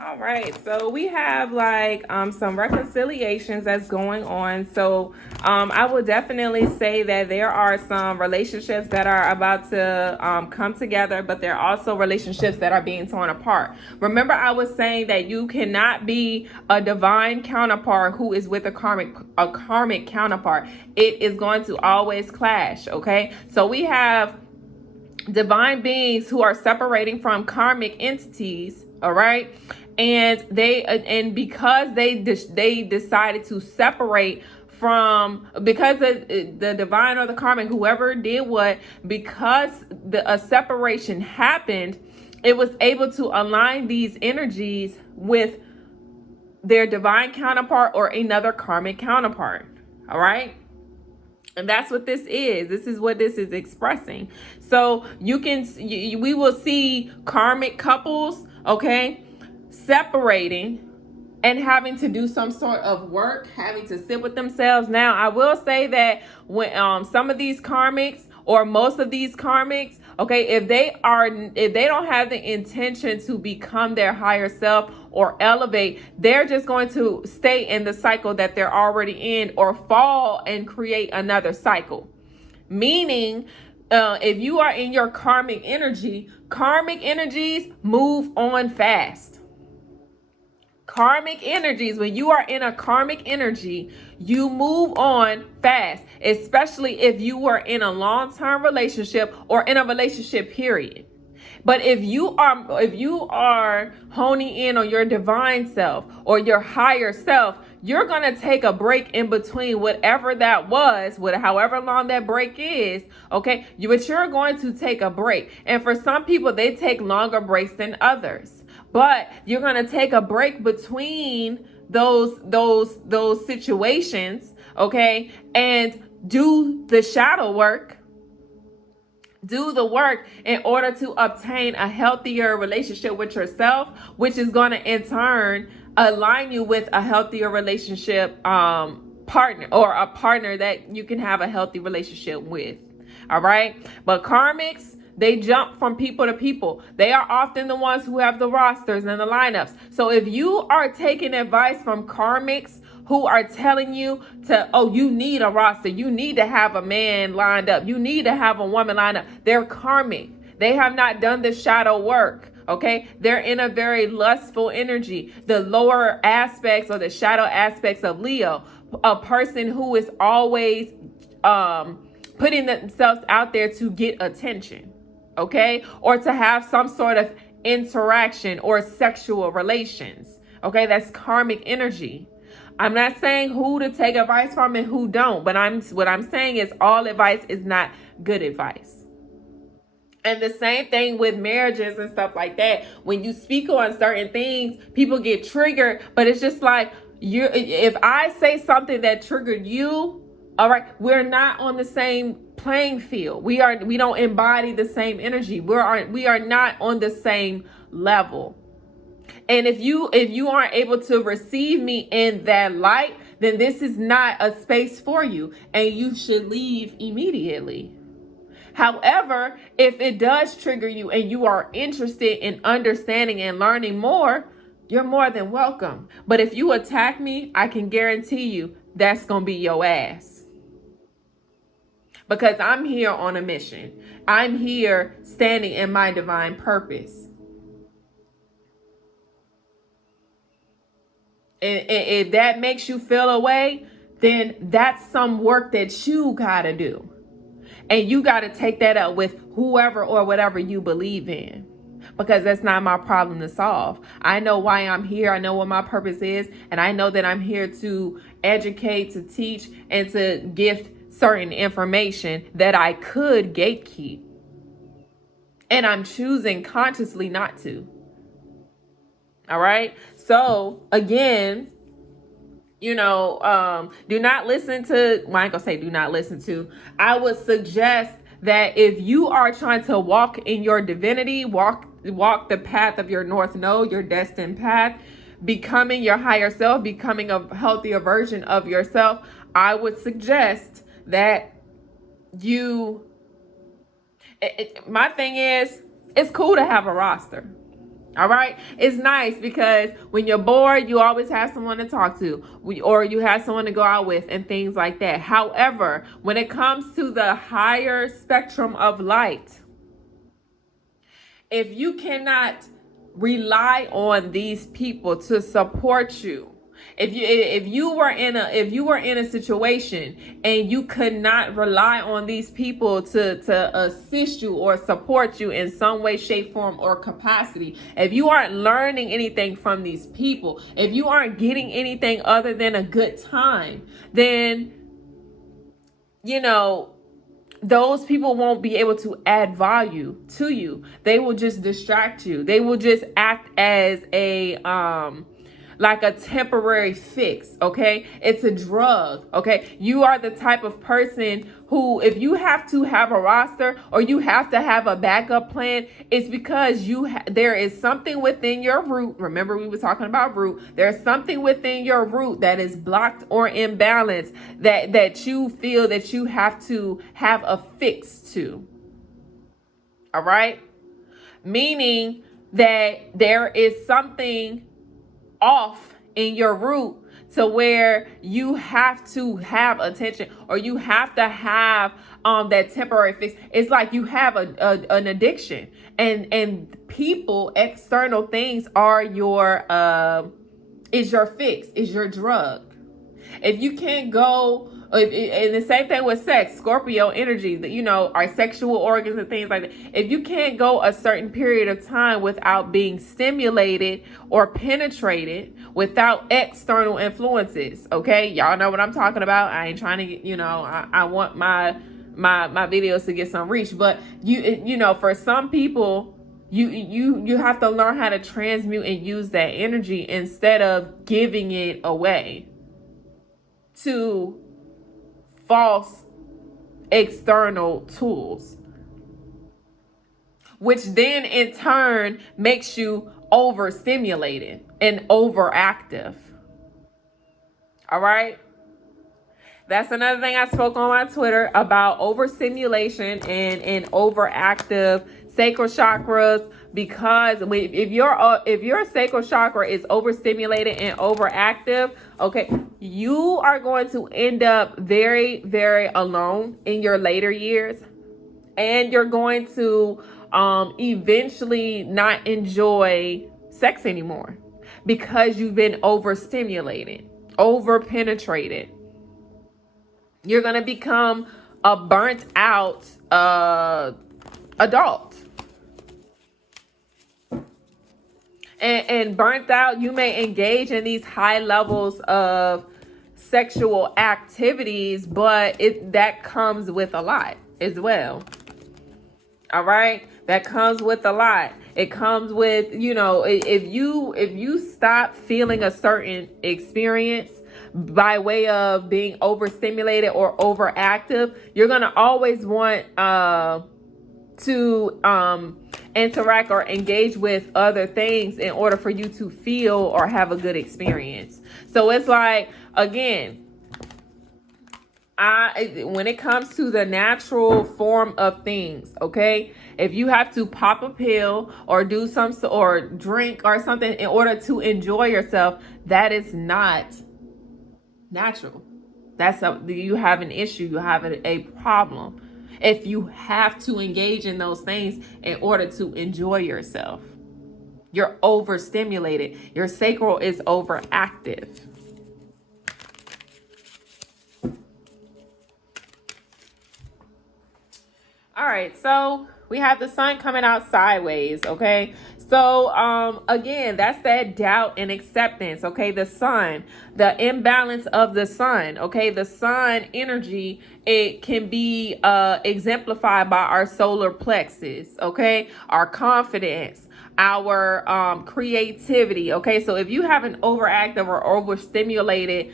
All right, so we have like some reconciliations that's going on. So I would definitely say that there are some relationships that are about to come together, but there are also relationships that are being torn apart. Remember, I was saying that you cannot be a divine counterpart who is with a karmic counterpart. It is going to always clash. Okay, so we have divine beings who are separating from karmic entities. All right, and because they decided to separate from, because the divine or the karmic, whoever did what, because a separation happened, it was able to align these energies with their divine counterpart or another karmic counterpart. All right. And that's what this is. This is what this is expressing. So we will see karmic couples, okay, separating and having to do some sort of work, having to sit with themselves. Now, I will say that when some of these karmics, or most of these karmics, okay, if they don't have the intention to become their higher self or elevate, they're just going to stay in the cycle that they're already in, or fall and create another cycle. Meaning, if you are in your karmic energies move on fast. Karmic energies, when you are in a karmic energy, you move on fast, especially if you were in a long-term relationship or in a relationship period. But if you are honing in on your divine self or your higher self, you're going to take a break in between whatever that was, however long that break is, okay? But you're going to take a break. And for some people, they take longer breaks than others. But you're going to take a break between those situations, okay? And do the shadow work. Do the work in order to obtain a healthier relationship with yourself, which is going to in turn align you with a healthier relationship partner, or a partner that you can have a healthy relationship with. All right. But karmics, they jump from people to people. They are often the ones who have the rosters and the lineups. So if you are taking advice from karmics who are telling you you need a roster, you need to have a man lined up, you need to have a woman lined up, they're karmic. They have not done the shadow work. Okay, they're in a very lustful energy. The lower aspects or the shadow aspects of Leo, a person who is always putting themselves out there to get attention. Okay, or to have some sort of interaction or sexual relations. Okay, that's karmic energy. I'm not saying who to take advice from and who don't, but what I'm saying is all advice is not good advice. And the same thing with marriages and stuff like that. When you speak on certain things, people get triggered, but it's just like, if I say something that triggered you, all right, we're not on the same playing field. We don't embody the same energy. We are not on the same level. And if you aren't able to receive me in that light, then this is not a space for you, and you should leave immediately. However, if it does trigger you and you are interested in understanding and learning more, you're more than welcome. But if you attack me, I can guarantee you that's going to be your ass. Because I'm here on a mission. I'm here standing in my divine purpose. And if that makes you feel away, then that's some work that you got to do. And you got to take that up with whoever or whatever you believe in. Because that's not my problem to solve. I know why I'm here. I know what my purpose is. And I know that I'm here to educate, to teach, and to gift certain information that I could gatekeep. And I'm choosing consciously not to. All right. So again, do not listen to, well, I ain't gonna say do not listen to. I would suggest that if you are trying to walk in your divinity, walk the path of your North Node, your destined path, becoming your higher self, becoming a healthier version of yourself, I would suggest that my thing is, it's cool to have a roster. All right. It's nice because when you're bored, you always have someone to talk to, or you have someone to go out with and things like that. However, when it comes to the higher spectrum of light, if you cannot rely on these people to support you, if you were in a situation and you could not rely on these people to assist you or support you in some way, shape, form, or capacity, if you aren't learning anything from these people, if you aren't getting anything other than a good time, then those people won't be able to add value to you. They will just distract you. They will just act as like a temporary fix, okay? It's a drug, okay? You are the type of person who, if you have to have a roster or you have to have a backup plan, it's because there is something within your root. Remember, we were talking about root. There's something within your root that is blocked or imbalanced that you feel that you have to have a fix to. All right? Meaning that there is something off in your root to where you have to have attention, or you have to have that temporary fix. It's like you have an addiction, and people, external things are your is your fix, is your drug. If you can't go, and the same thing with sex, Scorpio energy, our sexual organs and things like that. If you can't go a certain period of time without being stimulated or penetrated without external influences, okay? Y'all know what I'm talking about. I ain't trying to get, I want my videos to get some reach, but for some people, you have to learn how to transmute and use that energy instead of giving it away to false external tools, which then in turn makes you overstimulated and overactive. All right. That's another thing I spoke on my Twitter about overstimulation and overactive sacral chakras, because if your sacral chakra is overstimulated and overactive, okay, you are going to end up very, very alone in your later years, and you're going to eventually not enjoy sex anymore because you've been overstimulated, overpenetrated. You're going to become a burnt out adult. And burnt out, you may engage in these high levels of sexual activities, but that comes with a lot as well. All right? That comes with a lot. It comes with, if you stop feeling a certain experience by way of being overstimulated or overactive, you're going to always want to interact or engage with other things in order for you to feel or have a good experience. So it's like, again, when it comes to the natural form of things, okay, if you have to pop a pill or do or drink or something in order to enjoy yourself, that is not natural. You have an issue. You have a problem if you have to engage in those things in order to enjoy yourself. You're overstimulated. Your sacral is overactive. All right, so we have the sun coming out sideways, okay? So, again, that's that doubt and acceptance, okay? The sun, the imbalance of the sun, okay? The sun energy, it can be exemplified by our solar plexus, okay? Our confidence, our creativity, okay? So if you have an overactive or overstimulated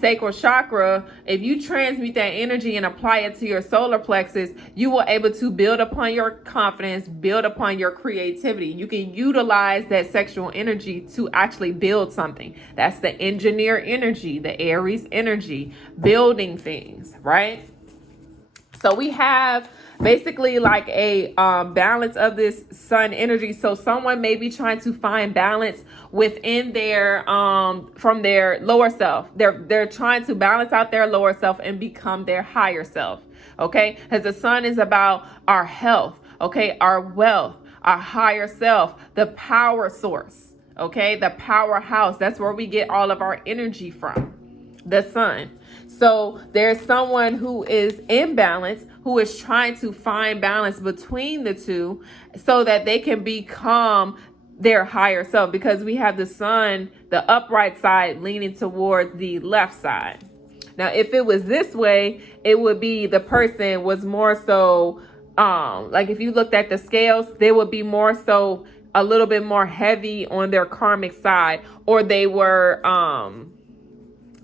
sacral chakra, if you transmute that energy and apply it to your solar plexus, you will able to build upon your confidence, build upon your creativity. You can utilize that sexual energy to actually build something. That's the engineer energy, the Aries energy, building things, right? So we have basically like a balance of this sun energy. So someone may be trying to find balance within their from their lower self. They're trying to balance out their lower self and become their higher self. Okay, because the sun is about our health, okay, our wealth, our higher self, the power source. Okay, the powerhouse. That's where we get all of our energy from, the sun. So there's someone who is in balance, who is trying to find balance between the two so that they can become their higher self, because we have the sun, the upright side, leaning towards the left side. Now, if it was this way, it would be the person was more so, like if you looked at the scales, they would be more so a little bit more heavy on their karmic side, or they were,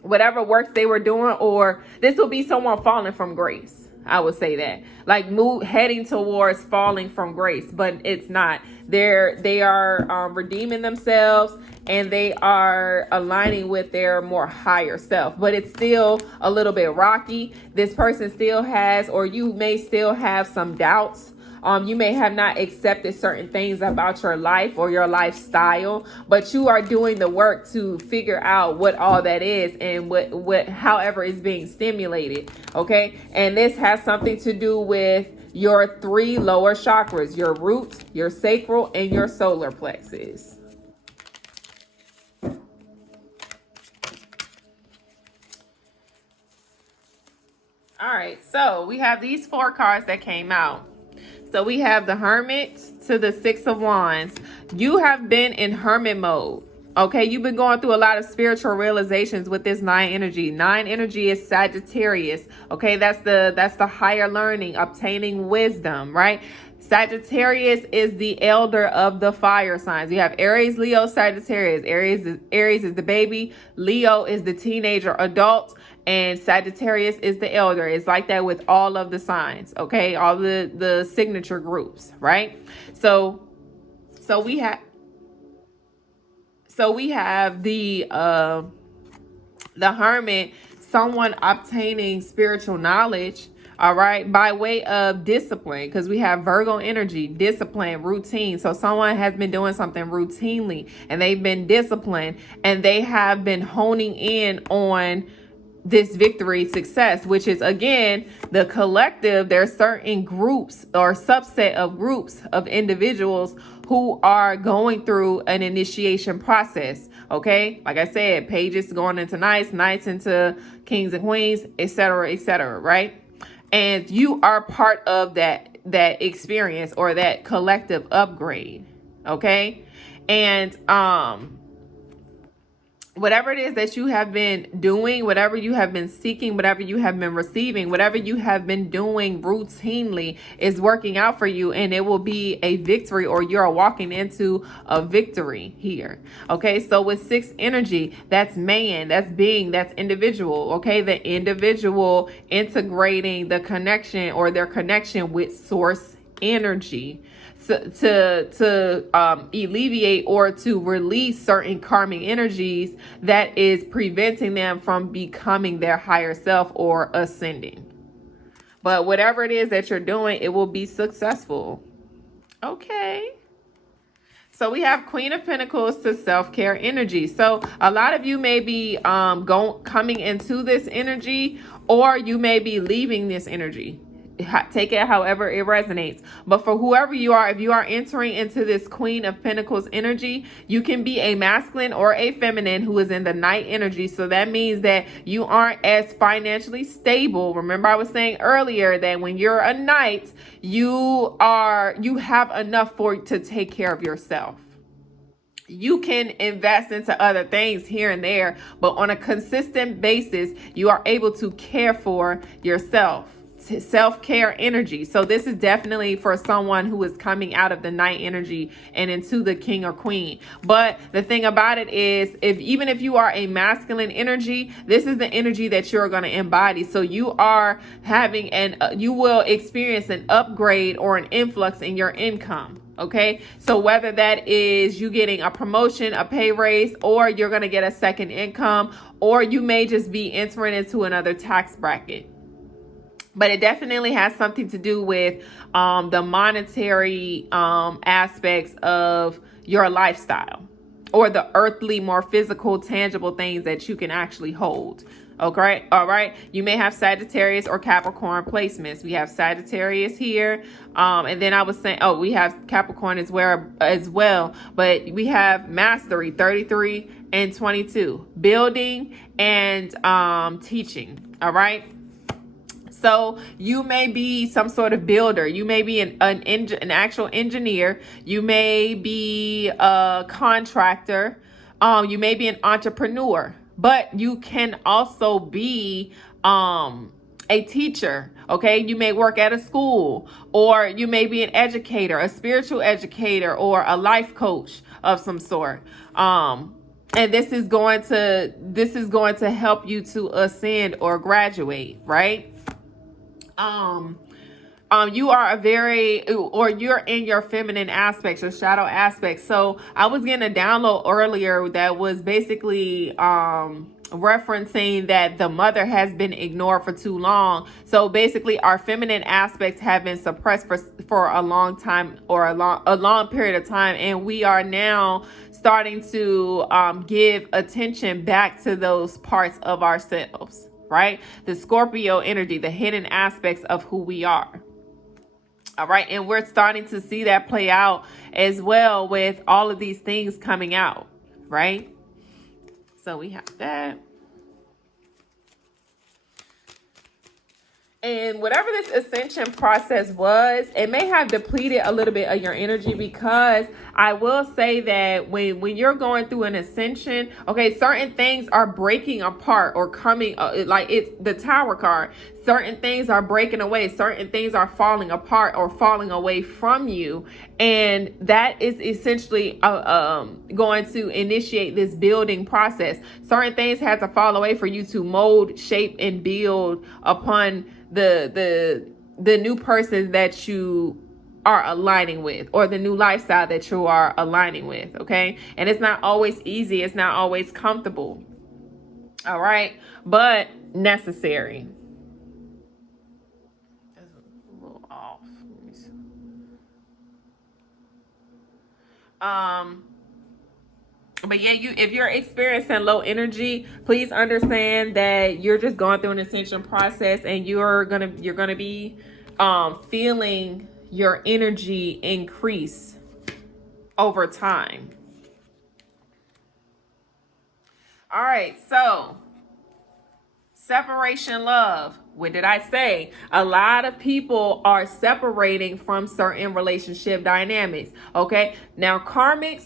whatever works they were doing, or this will be someone falling from grace. I would say that, like heading towards falling from grace, but it's not. They are redeeming themselves, and they are aligning with their more higher self, but it's still a little bit rocky. This person still has, or you may still have some doubts. You may have not accepted certain things about your life or your lifestyle, but you are doing the work to figure out what all that is and what however is being stimulated. Okay. And this has something to do with your 3 lower chakras, your root, your sacral, and your solar plexus. All right. So we have these 4 cards that came out. So we have the Hermit to the 6 of Wands. You have been in hermit mode. Okay, you've been going through a lot of spiritual realizations with this 9 energy. 9 energy is Sagittarius. Okay, that's the higher learning, obtaining wisdom, right? Sagittarius is the elder of the fire signs. You have Aries, Leo, Sagittarius. Aries is the baby. Leo is the teenager, adult. And Sagittarius is the elder. It's like that with all of the signs, okay? All the signature groups, right? So we have the Hermit, someone obtaining spiritual knowledge, all right, by way of discipline, because we have Virgo energy, discipline, routine. So someone has been doing something routinely, and they've been disciplined, and they have been honing in on this victory success, which is, again, the collective. There are certain groups or subset of groups of individuals who are going through an initiation process. Okay, like I said, pages going into knights, knights into kings and queens, etc., right? And you are part of that experience or that collective upgrade. Okay, and whatever it is that you have been doing, whatever you have been seeking, whatever you have been receiving, whatever you have been doing routinely is working out for you, and it will be a victory, or you're walking into a victory here. Okay, so with 6 energy, that's man, that's being, that's individual. Okay, the individual integrating the connection or their connection with source energy to alleviate or to release certain karmic energies that is preventing them from becoming their higher self or ascending. But whatever it is that you're doing, it will be successful. Okay. So we have Queen of Pentacles to self-care energy. So a lot of you may be coming into this energy, or you may be leaving this energy. Take it however it resonates. But for whoever you are, if you are entering into this Queen of Pentacles energy, you can be a masculine or a feminine who is in the Knight energy. So that means that you aren't as financially stable. Remember, I was saying earlier that when you're a Knight, you have enough to take care of yourself. You can invest into other things here and there, but on a consistent basis, you are able to care for yourself. Self-care energy. So this is definitely for someone who is coming out of the Knight energy and into the King or Queen. But the thing about it is, even if you are a masculine energy, this is the energy that you're going to embody. So you are having you will experience an upgrade or an influx in your income. Okay, so whether that is you getting a promotion, a pay raise, or you're going to get a second income, or you may just be entering into another tax bracket. but it definitely has something to do with the monetary aspects of your lifestyle, or the earthly, more physical, tangible things that you can actually hold. Okay, all right. You may have Sagittarius or Capricorn placements. We have Sagittarius here, and then I was saying, oh, we have Capricorn as well. But we have Mastery 33 and 22, building and teaching. All right. So you may be some sort of builder. You may be an actual engineer. You may be a contractor. You may be an entrepreneur, but you can also be a teacher. Okay, you may work at a school, or you may be an educator, a spiritual educator, or a life coach of some sort. And this is going to help you to ascend or graduate, right? You are you're in your feminine aspects, your shadow aspects. So I was getting a download earlier that was basically referencing that the mother has been ignored for too long. So basically our feminine aspects have been suppressed for a long time, or a long period of time, and we are now starting to give attention back to those parts of ourselves, right? The Scorpio energy, the hidden aspects of who we are. All right. And we're starting to see that play out as well with all of these things coming out, right? So we have that. And whatever this ascension process was, it may have depleted a little bit of your energy, because I will say that when you're going through an ascension, okay, certain things are breaking apart or coming, like it's the Tower card. Certain things are breaking away. Certain things are falling apart or falling away from you. And that is essentially going to initiate this building process. Certain things have to fall away for you to mold, shape, and build upon the new person that you are aligning with, or the new lifestyle that you are aligning with. Okay. And it's not always easy. It's not always comfortable. All right. But necessary. That's a little off. Let me see. But yeah, if you're experiencing low energy, please understand that you're just going through an ascension process, and you're gonna be feeling your energy increase over time. All right, so separation love. What did I say? A lot of people are separating from certain relationship dynamics. Okay, now karmic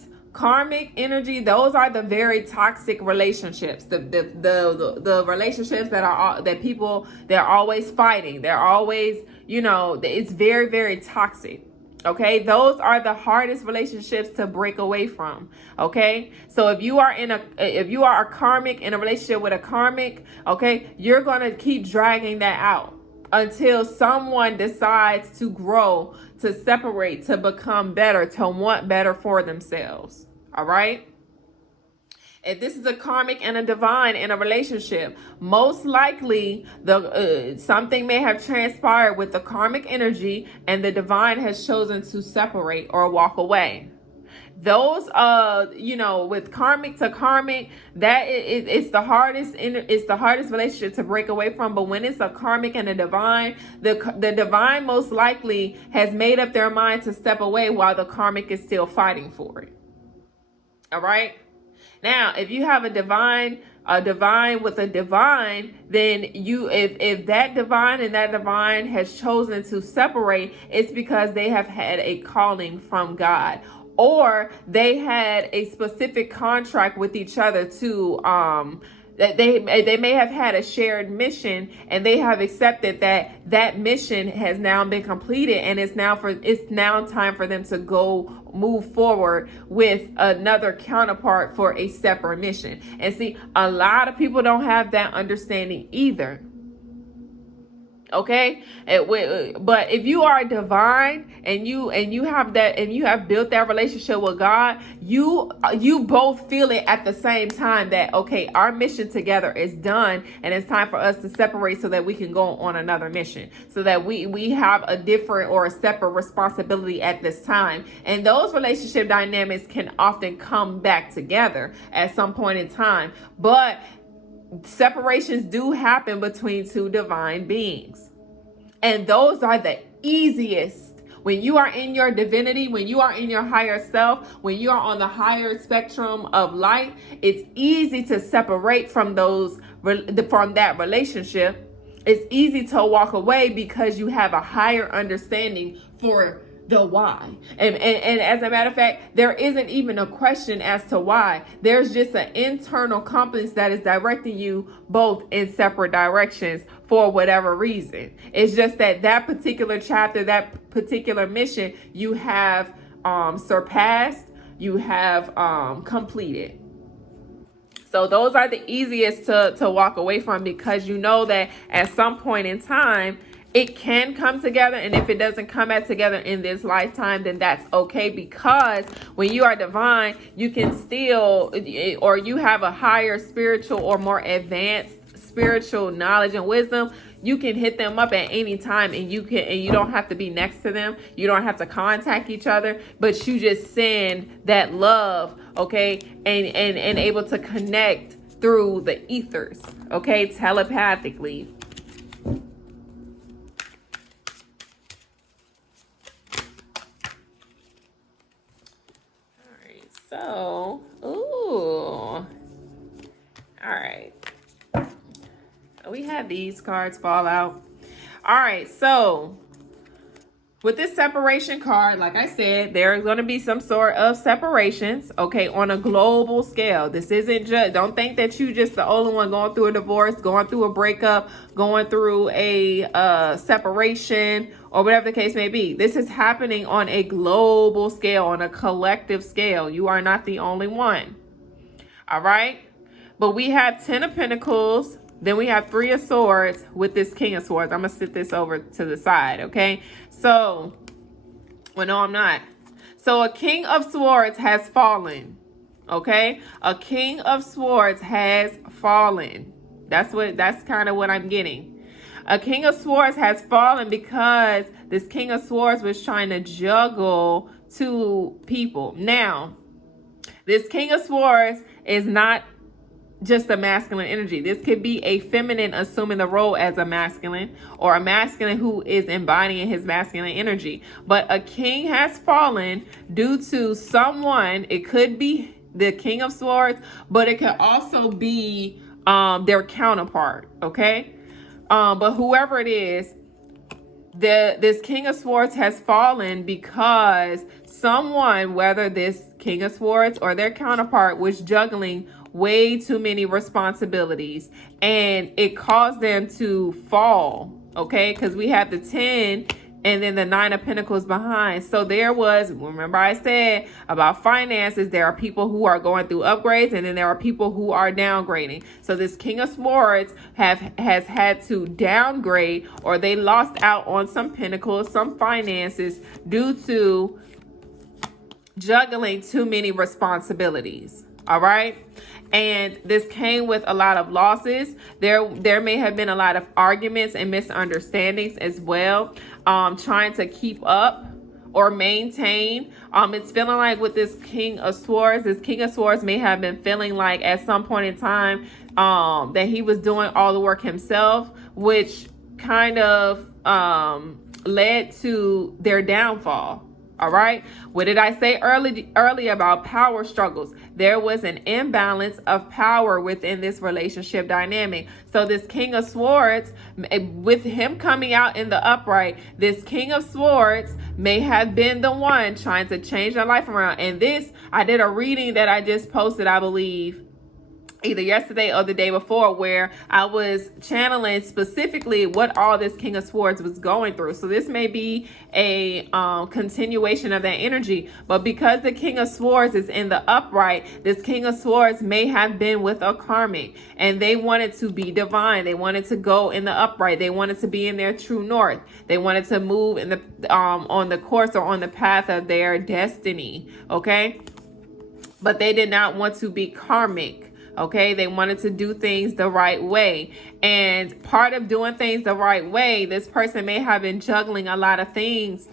energy, those are the very toxic relationships, the relationships that people, they're always fighting, they're always, it's very, very toxic. Okay, those are the hardest relationships to break away from. Okay, so if you are a karmic in a relationship with a karmic, okay, you're gonna keep dragging that out until someone decides to grow, to separate, to become better, to want better for themselves. All right. If this is a karmic and a divine in a relationship, most likely something may have transpired with the karmic energy, and the divine has chosen to separate or walk away. Those with karmic to karmic, that it's the hardest relationship to break away from. But when it's a karmic and a divine, the divine most likely has made up their mind to step away while the karmic is still fighting for it. All right. Now, if you have a divine with a divine, then if that divine and that divine has chosen to separate, it's because they have had a calling from God, or they had a specific contract with each other to that they may have had a shared mission, and they have accepted that mission has now been completed, and it's now time for them to go move forward with another counterpart for a separate mission. And see, a lot of people don't have that understanding either. Okay, but if you are divine and you have that, and you have built that relationship with God, you both feel it at the same time that, okay, our mission together is done and it's time for us to separate so that we can go on another mission, so that we have a different or a separate responsibility at this time. And those relationship dynamics can often come back together at some point in time, but separations do happen between two divine beings. And those are the easiest. When you are in your divinity, when you are in your higher self, when you are on the higher spectrum of light, it's easy to separate from that relationship. It's easy to walk away because you have a higher understanding for the why. And as a matter of fact, there isn't even a question as to why. There's just an internal compass that is directing you both in separate directions for whatever reason. It's just that particular chapter, that particular mission, you have surpassed, you have completed. So those are the easiest to walk away from, because you know that at some point in time, it can come together. And if it doesn't come together in this lifetime, then that's okay, because when you are divine, you can still, or you have a higher spiritual or more advanced spiritual knowledge and wisdom, you can hit them up at any time, and you don't have to be next to them. You don't have to contact each other, but you just send that love, okay, and able to connect through the ethers, okay, telepathically. So, all right. We had these cards fall out. All right, so with this separation card, like I said, there's going to be some sort of separations, okay, on a global scale. This isn't just, don't think that you just the only one going through a divorce, going through a breakup, going through a separation, or whatever the case may be. This is happening on a global scale, on a collective scale. You are not the only one. All right? But we have 10 of Pentacles. Then we have 3 of Swords with this King of Swords. I'm going to sit this over to the side, okay? So, well, no, I'm not. So a King of Swords has fallen, okay? A King of Swords has fallen. That's kind of what I'm getting. A King of Swords has fallen because this King of Swords was trying to juggle 2 people. Now, this King of Swords is not just a masculine energy. This could be a feminine assuming the role as a masculine, or a masculine who is embodying his masculine energy. But a king has fallen due to someone. It could be the King of Swords, but it could also be their counterpart, okay? But whoever it is, this King of Swords has fallen because someone, whether this King of Swords or their counterpart, was juggling way too many responsibilities, and it caused them to fall, okay? Because we have the 10 and then the 9 of Pentacles behind. So there was, remember I said about finances, there are people who are going through upgrades, and then there are people who are downgrading. So this King of Swords has had to downgrade, or they lost out on some pentacles, some finances, due to juggling too many responsibilities. All right. And this came with a lot of losses. There may have been a lot of arguments and misunderstandings as well, trying to keep up or maintain. It's feeling like with this King of Swords may have been feeling like at some point in time that he was doing all the work himself, which kind of led to their downfall. All right. What did I say earlier about power struggles? There was an imbalance of power within this relationship dynamic. So this King of Swords, with him coming out in the upright, this King of Swords may have been the one trying to change their life around. And this, I did a reading that I just posted, I believe, either yesterday or the day before, where I was channeling specifically what all this King of Swords was going through. So this may be a continuation of that energy, but because the King of Swords is in the upright, this King of Swords may have been with a karmic, and they wanted to be divine. They wanted to go in the upright. They wanted to be in their true north. They wanted to move in the on the course or on the path of their destiny. Okay, but they did not want to be karmic. Okay, they wanted to do things the right way. And part of doing things the right way, this person may have been juggling a lot of things.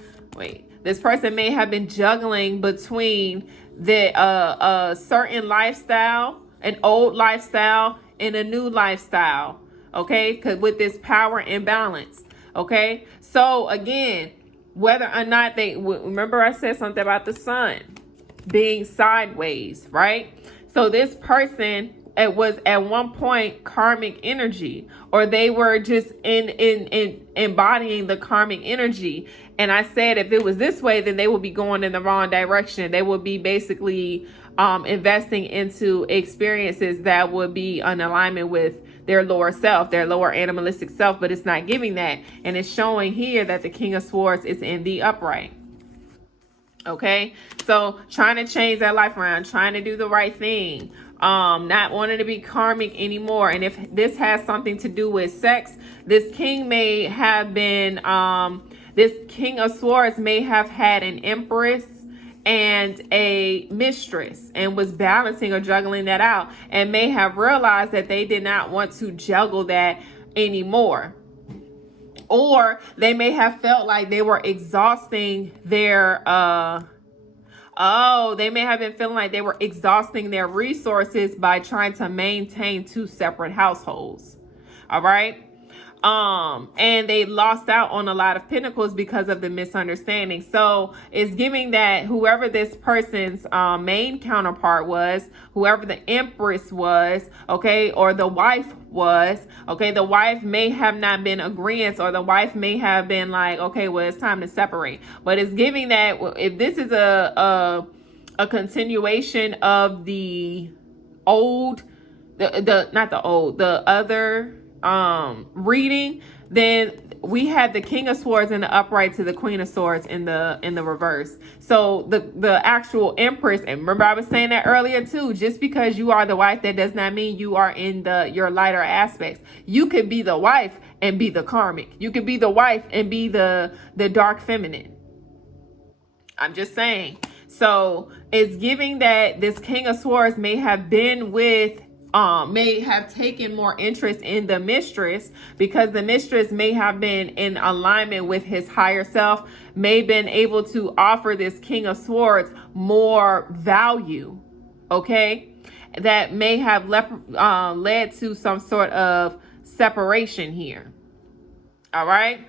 This person may have been juggling between a certain lifestyle, an old lifestyle, and a new lifestyle. Okay, because with this power imbalance. Okay, so again, whether or not remember I said something about the sun being sideways, right? So this person, it was at one point karmic energy, or they were just in embodying the karmic energy. And I said, if it was this way, then they would be going in the wrong direction. They would be basically investing into experiences that would be in alignment with their lower self, their lower animalistic self, but it's not giving that. And it's showing here that the King of Swords is in the upright. Okay, so trying to change their life around, trying to do the right thing, not wanting to be karmic anymore. And if this has something to do with sex, this king may have been, this King of Swords may have had an empress and a mistress and was balancing or juggling that out, and may have realized that they did not want to juggle that anymore. Or they may have felt like they were exhausting their, they may have been feeling like they were exhausting their resources by trying to maintain two separate households. All right. And they lost out on a lot of pentacles because of the misunderstanding. So it's giving that whoever this person's main counterpart was, whoever the empress was, okay, or the wife was, okay, the wife may have not been agreeant, or the wife may have been like, okay, well, it's time to separate. But it's giving that if this is a continuation of the old, the other reading, then we had the King of Swords in the upright to the Queen of Swords in the reverse. So the actual Empress, and remember I was saying that earlier too, just because you are the wife, that does not mean you are in your lighter aspects. You could be the wife and be the karmic. You could be the wife and be the dark feminine. I'm just saying. So it's giving that this King of Swords may have been with may have taken more interest in the mistress, because the mistress may have been in alignment with his higher self, may have been able to offer this King of Swords more value, okay? That may have led to some sort of separation here, all right?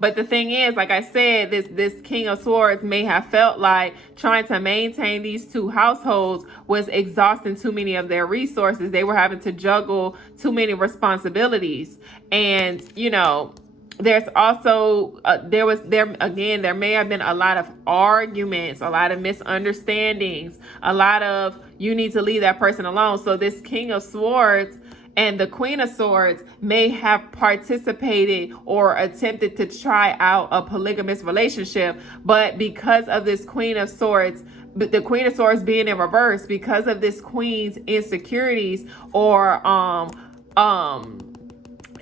But the thing is, like I said, this King of Swords may have felt like trying to maintain these two households was exhausting too many of their resources. They were having to juggle too many responsibilities. And, you know, there's also, there may have been a lot of arguments, a lot of misunderstandings, a lot of, you need to leave that person alone. So this King of Swords and the Queen of Swords may have participated or attempted to try out a polygamous relationship, but because of this Queen of Swords, the Queen of Swords being in reverse, because of this Queen's insecurities or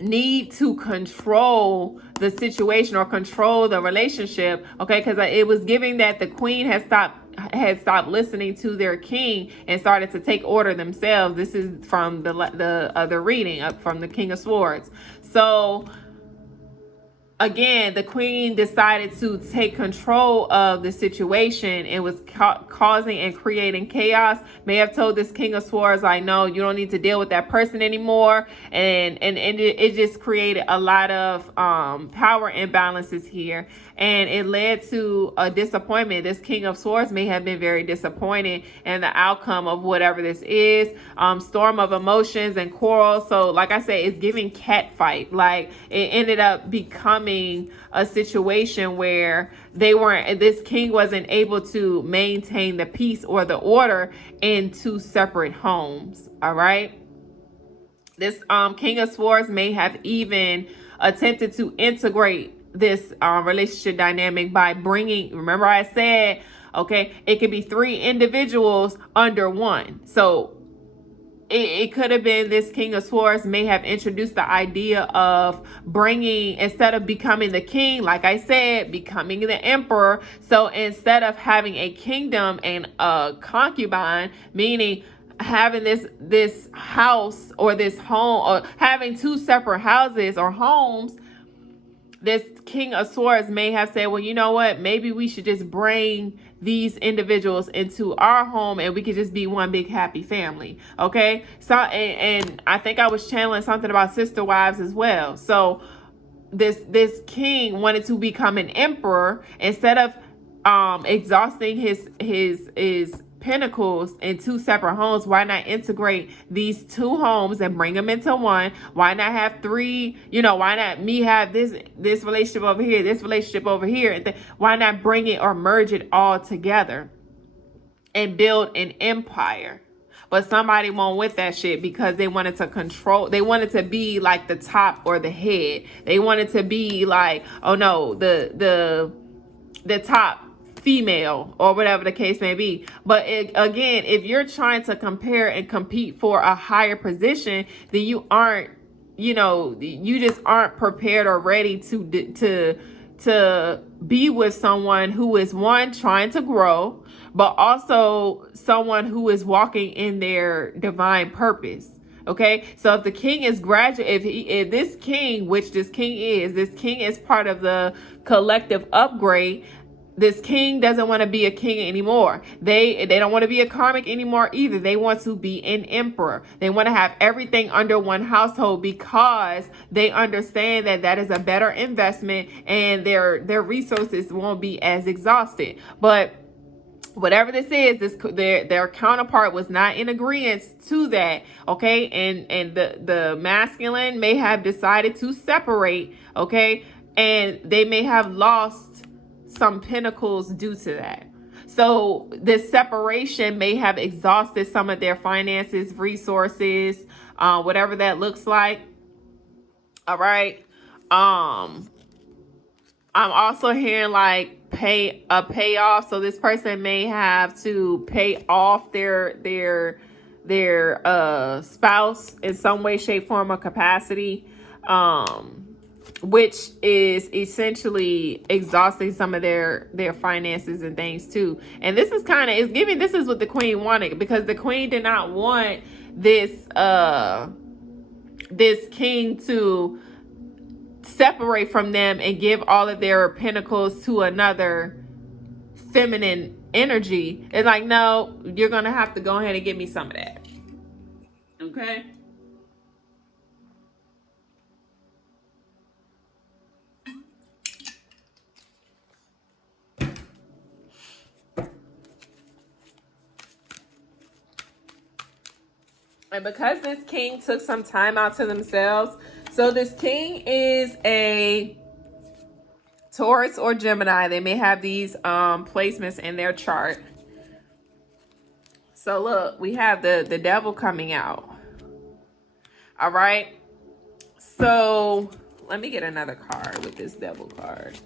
need to control the situation or control the relationship, okay, because it was giving that the Queen had stopped listening to their king and started to take order themselves. This is from the other reading from the King of Swords. So again, the Queen decided to take control of the situation and was causing and creating chaos. May have told this King of Swords, like, no, you don't need to deal with that person anymore. And it just created a lot of power imbalances here. And it led to a disappointment. This King of Swords may have been very disappointed in the outcome of whatever this is. Storm of emotions and quarrels. So like I said, it's giving cat fight. Like, it ended up becoming becoming a situation where this king wasn't able to maintain the peace or the order in two separate homes. All right. This King of Swords may have even attempted to integrate this relationship dynamic by bringing, remember I said, okay, it could be three individuals under one. So it could have been this King of Swords may have introduced the idea of bringing, instead of becoming the king, like I said, becoming the emperor. So instead of having a kingdom and a concubine, meaning having this house or this home, or having two separate houses or homes, this King of Swords may have said, well, you know what, maybe we should just bring these individuals into our home and we could just be one big happy family. Okay. So, and I think I was channeling something about sister wives as well. So this king wanted to become an emperor. Instead of exhausting his pentacles in two separate homes, why not integrate these two homes and bring them into one? Why not have three? Why not me have this relationship over here, this relationship over here, and why not bring it or merge it all together and build an empire? But somebody won't with that shit because they wanted to control. They wanted to be like the top or the head. They wanted to be like, oh no, the top female or whatever the case may be. But again, if you're trying to compare and compete for a higher position, then you aren't, you just aren't prepared or ready to be with someone who is, one, trying to grow, but also someone who is walking in their divine purpose. Okay, so if the king is if this king, which this king is part of the collective upgrade. This king doesn't want to be a king anymore. They don't want to be a karmic anymore either. They want to be an emperor. They want to have everything under one household because they understand that is a better investment and their resources won't be as exhausted. But whatever this is, their counterpart was not in agreement to that. Okay, and the masculine may have decided to separate. Okay, and they may have lost some pentacles due to that. So this separation may have exhausted some of their finances, resources, whatever that looks like. All right. I'm also hearing like payoff. So this person may have to pay off their spouse in some way, shape, form, or capacity. Which is essentially exhausting some of their finances and things too. And this is this is what the queen wanted, because the queen did not want this king to separate from them and give all of their pentacles to another feminine energy. It's like, no, you're gonna have to go ahead and give me some of that. Okay. And because this king took some time out to themselves, so this king is a Taurus or Gemini. They may have these placements in their chart. So look, we have the devil coming out. All right. So let me get another card with this devil card.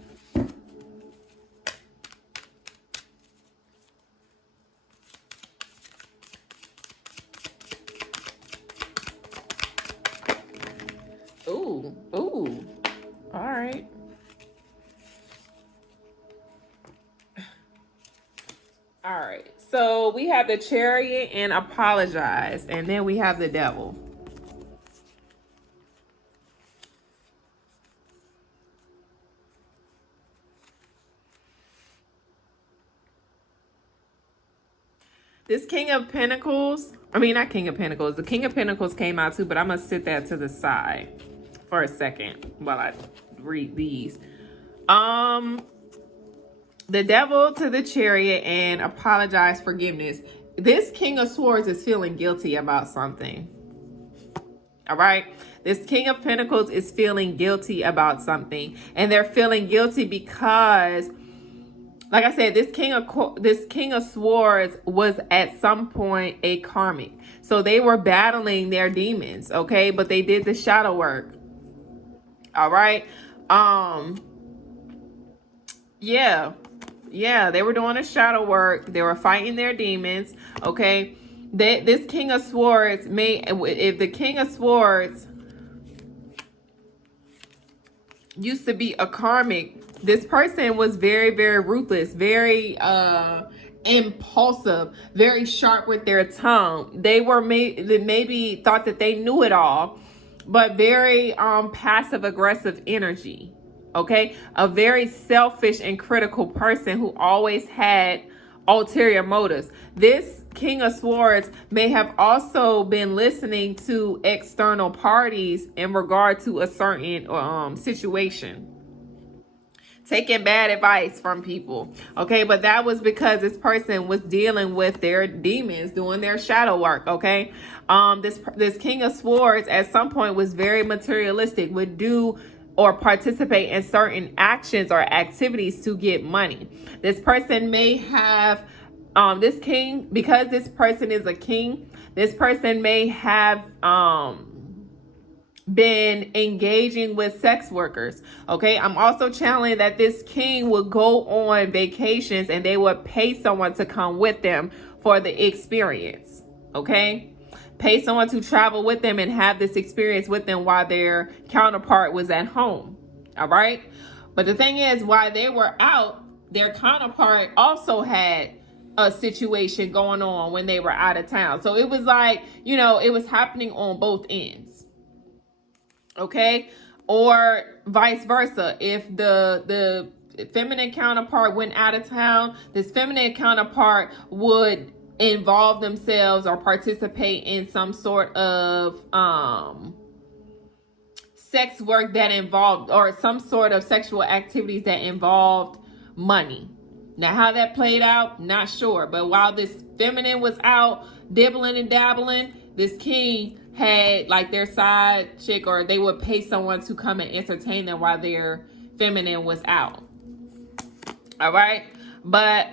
Ooh. All right. All right. So we have the Chariot and Apologize, and then we have the Devil. This King of Pentacles, not King of Pentacles. The King of Pentacles came out too, but I'm going to sit that to the side for a second while I read these. The Devil to the Chariot and Apologize, Forgiveness. This King of Swords is feeling guilty about something. All right. This King of Pentacles is feeling guilty about something, and they're feeling guilty because, like I said, this King of Swords was at some point a karmic. So they were battling their demons, okay? But they did the shadow work. All right. Yeah, they were doing the shadow work. They were fighting their demons, okay? This King of Swords if the King of Swords used to be a karmic, this person was very, very ruthless, very impulsive, very sharp with their tongue. They maybe thought that they knew it all, but very passive aggressive energy. Okay, a very selfish and critical person who always had ulterior motives. This King of Swords may have also been listening to external parties in regard to a certain situation, taking bad advice from people. Okay, but that was because this person was dealing with their demons, doing their shadow work. Okay, this King of Swords at some point was very materialistic, would do or participate in certain actions or activities to get money. This person may have this king, because this person is a king, this person may have been engaging with sex workers. Okay, I'm also channeling that this king would go on vacations and they would pay someone to come with them for the experience. Okay, pay someone to travel with them and have this experience with them while their counterpart was at home. All right, but the thing is, while they were out, their counterpart also had a situation going on when they were out of town. So it was like, you know, it was happening on both ends. Okay, or vice versa. If the feminine counterpart went out of town, this feminine counterpart would involve themselves or participate in some sort of sex work that involved, or some sort of sexual activities that involved money. Now, how that played out, not sure. But while this feminine was out dibbling and dabbling, this king had like their side chick, or they would pay someone to come and entertain them while their feminine was out. All right. But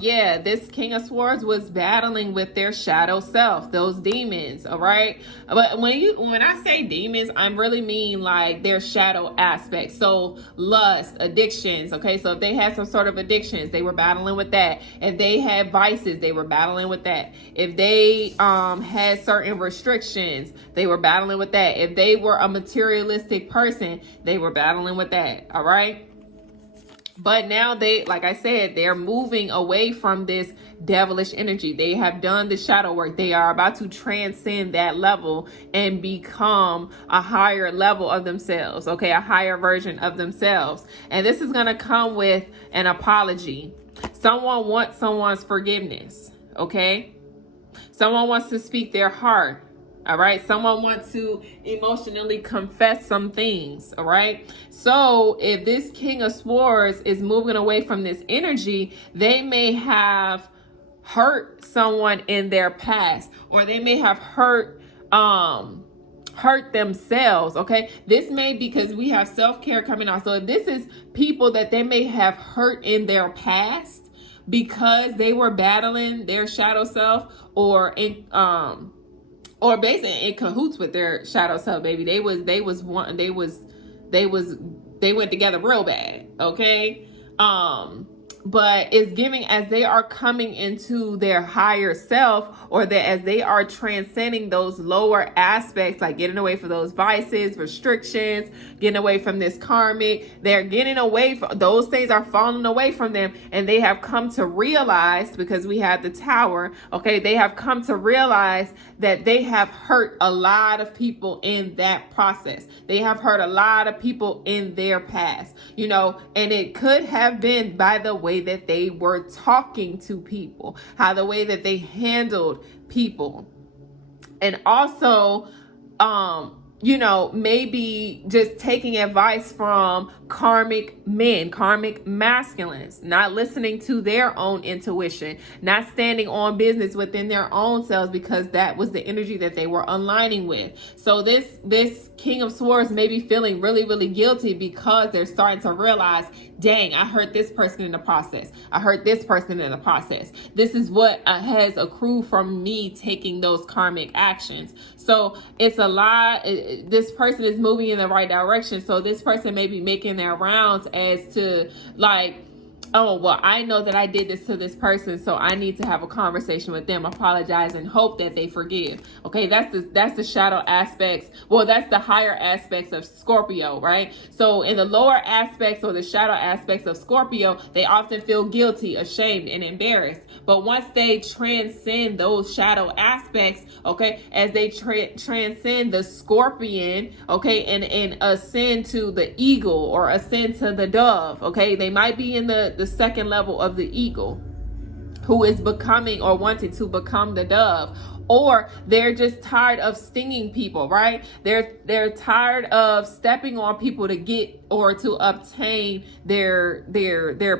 yeah, this King of Swords was battling with their shadow self, those demons. All right. But when I say demons, I really mean like their shadow aspects. So lust, addictions. Okay, so if they had some sort of addictions, they were battling with that. If they had vices, they were battling with that. If they had certain restrictions, they were battling with that. If they were a materialistic person, they were battling with that. All right. But now they, like I said, they're moving away from this devilish energy. They have done the shadow work. They are about to transcend that level and become a higher level of themselves. Okay, a higher version of themselves. And this is going to come with an apology. Someone wants someone's forgiveness. Okay, someone wants to speak their heart. All right. Someone wants to emotionally confess some things. All right. So if this King of Swords is moving away from this energy, they may have hurt someone in their past, or they may have hurt themselves. Okay. This may, because we have self-care coming out. So if this is people that they may have hurt in their past because they were battling their shadow self, or basically in cahoots with their shadow self, baby. They went together real bad. Okay. But it's giving, as they are coming into their higher self, or that as they are transcending those lower aspects, like getting away from those vices, restrictions, getting away from this karmic, they're getting away from those things, are falling away from them. And they have come to realize, because we have the Tower, okay, they have come to realize that they have hurt a lot of people in that process. They have hurt a lot of people in their past, you know, and it could have been by the way that they were talking to people, how the way that they handled people. And also, maybe just taking advice from karmic men, karmic masculines, not listening to their own intuition, not standing on business within their own selves because that was the energy that they were aligning with. So this King of Swords may be feeling really, really guilty because they're starting to realize, dang, I hurt this person in the process. I hurt this person in the process. This is what has accrued from me taking those karmic actions. So it's a lot. This person is moving in the right direction. So this person may be making their rounds as to like, oh, well, I know that I did this to this person, so I need to have a conversation with them, apologize, and hope that they forgive. Okay, that's the shadow aspects. Well, that's the higher aspects of Scorpio, right? So in the lower aspects or the shadow aspects of Scorpio, they often feel guilty, ashamed, and embarrassed. But once they transcend those shadow aspects, okay, as they transcend the scorpion, okay, and ascend to the eagle or ascend to the dove, okay, they might be in the second level of the eagle, who is becoming or wanting to become the dove, or they're just tired of stinging people, right? They're tired of stepping on people to get or to obtain their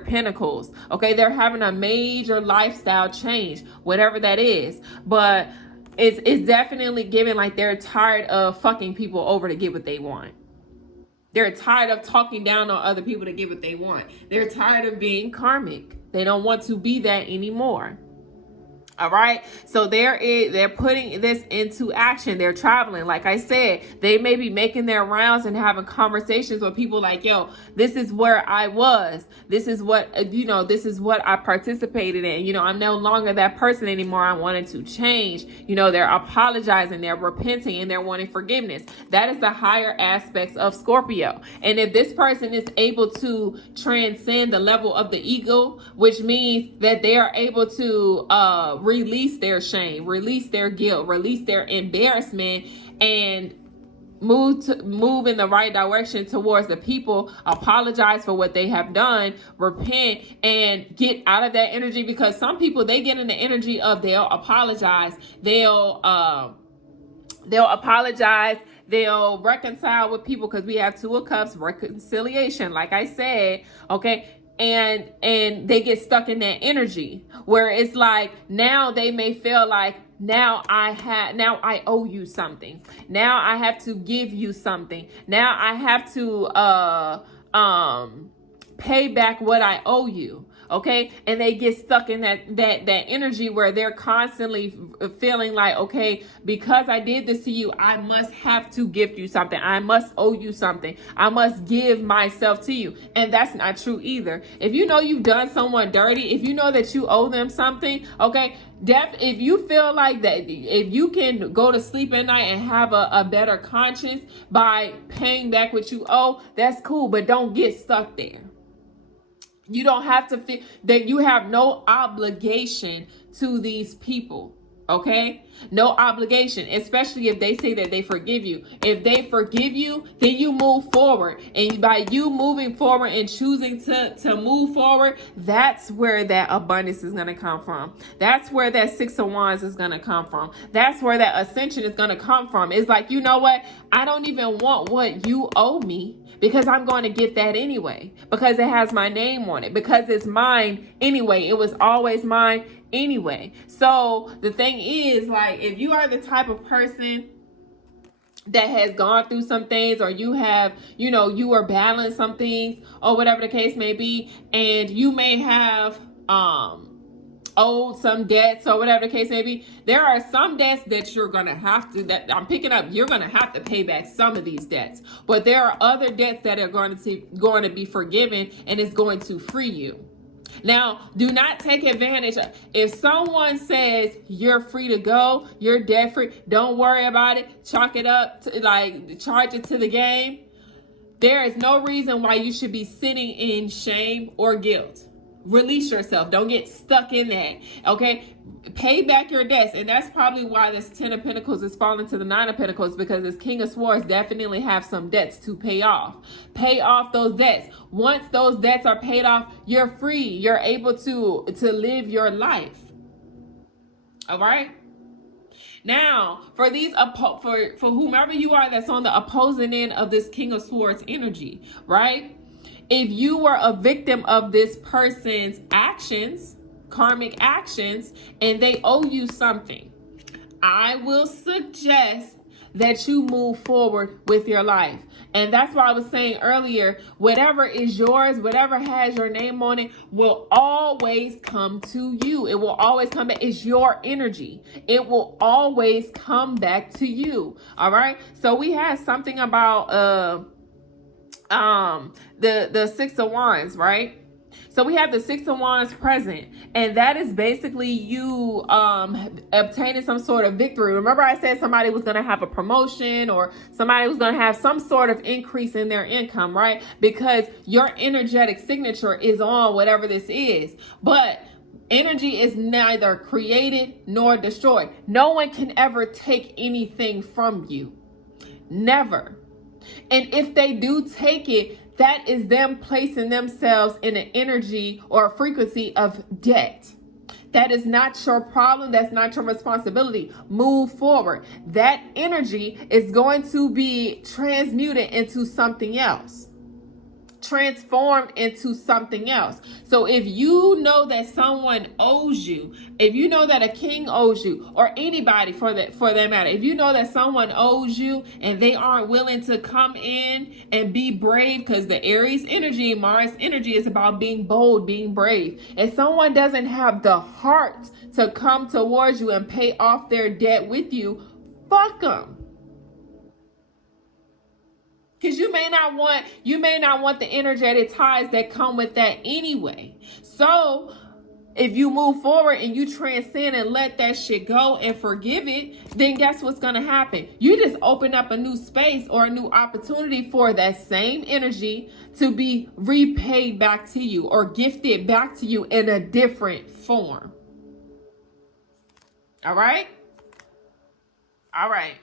pinnacles. Okay, they're having a major lifestyle change, whatever that is, but it's definitely giving like they're tired of fucking people over to get what they want. They're tired of talking down on other people to get what they want. They're tired of being karmic. They don't want to be that anymore. All right. So they're putting this into action. They're traveling. Like I said, they may be making their rounds and having conversations with people like, yo, this is where I was. This is what, this is what I participated in. I'm no longer that person anymore. I wanted to change. They're apologizing, they're repenting, and they're wanting forgiveness. That is the higher aspects of Scorpio. And if this person is able to transcend the level of the ego, which means that they are able to, release their shame, release their guilt, release their embarrassment, and move in the right direction towards the people, apologize for what they have done, repent, and get out of that energy. Because some people, they get in the energy of they'll apologize, they'll apologize, they'll reconcile with people, because we have Two of Cups, reconciliation, like I said, okay. And they get stuck in that energy where it's like, now they may feel like, now I owe you something. Now I have to give you something. Now I have to pay back what I owe you. Okay, and they get stuck in that energy where they're constantly feeling like, okay, because I did this to you, I must have to gift you something. I must owe you something. I must give myself to you. And that's not true either. If you know you've done someone dirty, if you know that you owe them something, okay, if you feel like that, if you can go to sleep at night and have a better conscience by paying back what you owe, that's cool, but don't get stuck there. You don't have to feel that you have no obligation to these people. Okay? No obligation, especially if they say that they forgive you. If they forgive you, then you move forward. And by you moving forward and choosing to move forward, that's where that abundance is going to come from. That's where that Six of Wands is going to come from. That's where that ascension is going to come from. It's like, you know what? I don't even want what you owe me, because I'm going to get that anyway, because it has my name on it, because it's mine anyway. It was always mine anyway. So the thing is, like, if you are the type of person that has gone through some things, or you have, you are battling some things, or whatever the case may be, and you may have owed some debts, or whatever the case may be, there are some debts that you're going to have to, that I'm picking up, you're going to have to pay back some of these debts. But there are other debts that are going to be forgiven, and it's going to free you. Now, do not take advantage of, if someone says you're free to go, you're debt free, don't worry about it, chalk it up, charge it to the game. There is no reason why you should be sitting in shame or guilt. Release yourself. Don't get stuck in that. Okay? Pay back your debts. And that's probably why this Ten of Pentacles is falling to the Nine of Pentacles, because this King of Swords definitely have some debts to pay off. Pay off those debts. Once those debts are paid off, you're free. You're able to live your life. All right? Now, for these for whomever you are that's on the opposing end of this King of Swords energy, right? If you were a victim of this person's actions, karmic actions, and they owe you something, I will suggest that you move forward with your life. And that's why I was saying earlier, whatever is yours, whatever has your name on it, will always come to you. It will always come back. It's your energy. It will always come back to you. All right. So we had something about the Six of Wands, right? So we have the Six of Wands present, and that is basically you obtaining some sort of victory. Remember I said somebody was going to have a promotion, or somebody was going to have some sort of increase in their income, right? Because your energetic signature is on whatever this is. But energy is neither created nor destroyed. No one can ever take anything from you. Never. And if they do take it, that is them placing themselves in an energy or a frequency of debt. That is not your problem. That's not your responsibility. Move forward. That energy is going to be transmuted into something else. Transformed into something else. So if you know that someone owes you, if you know that a king owes you, or anybody for that matter, if you know that someone owes you and they aren't willing to come in and be brave, because the Aries energy, Mars energy is about being bold, being brave. If someone doesn't have the heart to come towards you and pay off their debt with you, fuck them. Because you may not want the energetic ties that come with that anyway. So if you move forward and you transcend and let that shit go and forgive it, then guess what's going to happen? You just open up a new space or a new opportunity for that same energy to be repaid back to you or gifted back to you in a different form. All right? All right.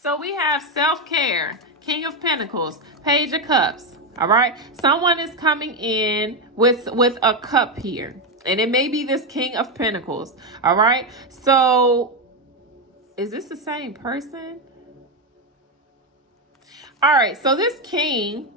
So we have self-care, King of Pentacles, Page of Cups. All right. Someone is coming in with a cup here, and it may be this King of Pentacles. All right. So is this the same person? All right. So this king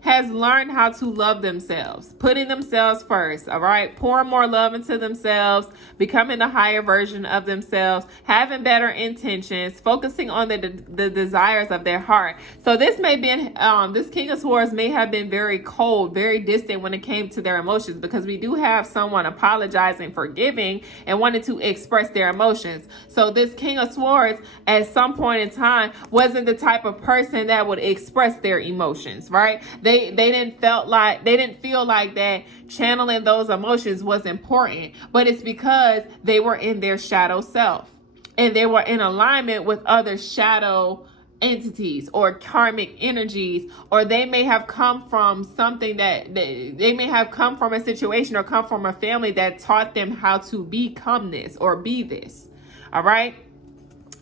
has learned how to love themselves, putting themselves first, all right? Pouring more love into themselves, becoming the higher version of themselves, having better intentions, focusing on the desires of their heart. So this may be, this King of Swords may have been very cold, very distant when it came to their emotions, because we do have someone apologizing, forgiving, and wanted to express their emotions. So this King of Swords at some point in time wasn't the type of person that would express their emotions, right? They didn't feel like that channeling those emotions was important, but it's because they were in their shadow self and they were in alignment with other shadow entities or karmic energies, or they may have come from something that they may have come from a situation or come from a family that taught them how to become this or be this. All right.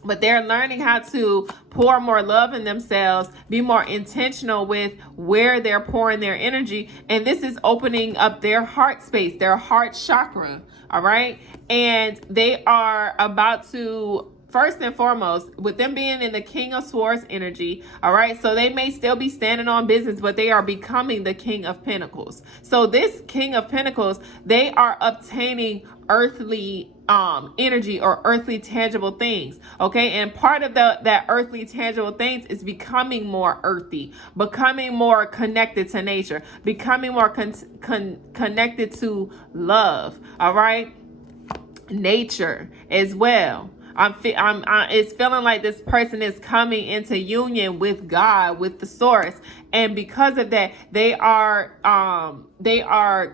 But they're learning how to pour more love in themselves, be more intentional with where they're pouring their energy. And this is opening up their heart space, their heart chakra. All right. And they are about to, first and foremost, with them being in the King of Swords energy, all right, so they may still be standing on business, but they are becoming the King of Pentacles. So this King of Pentacles, they are obtaining earthly energy or earthly tangible things, okay? And part of that earthly tangible things is becoming more earthy, becoming more connected to nature, becoming more connected to love, all right? Nature as well. It's feeling like this person is coming into union with God, with the source. And because of that, they are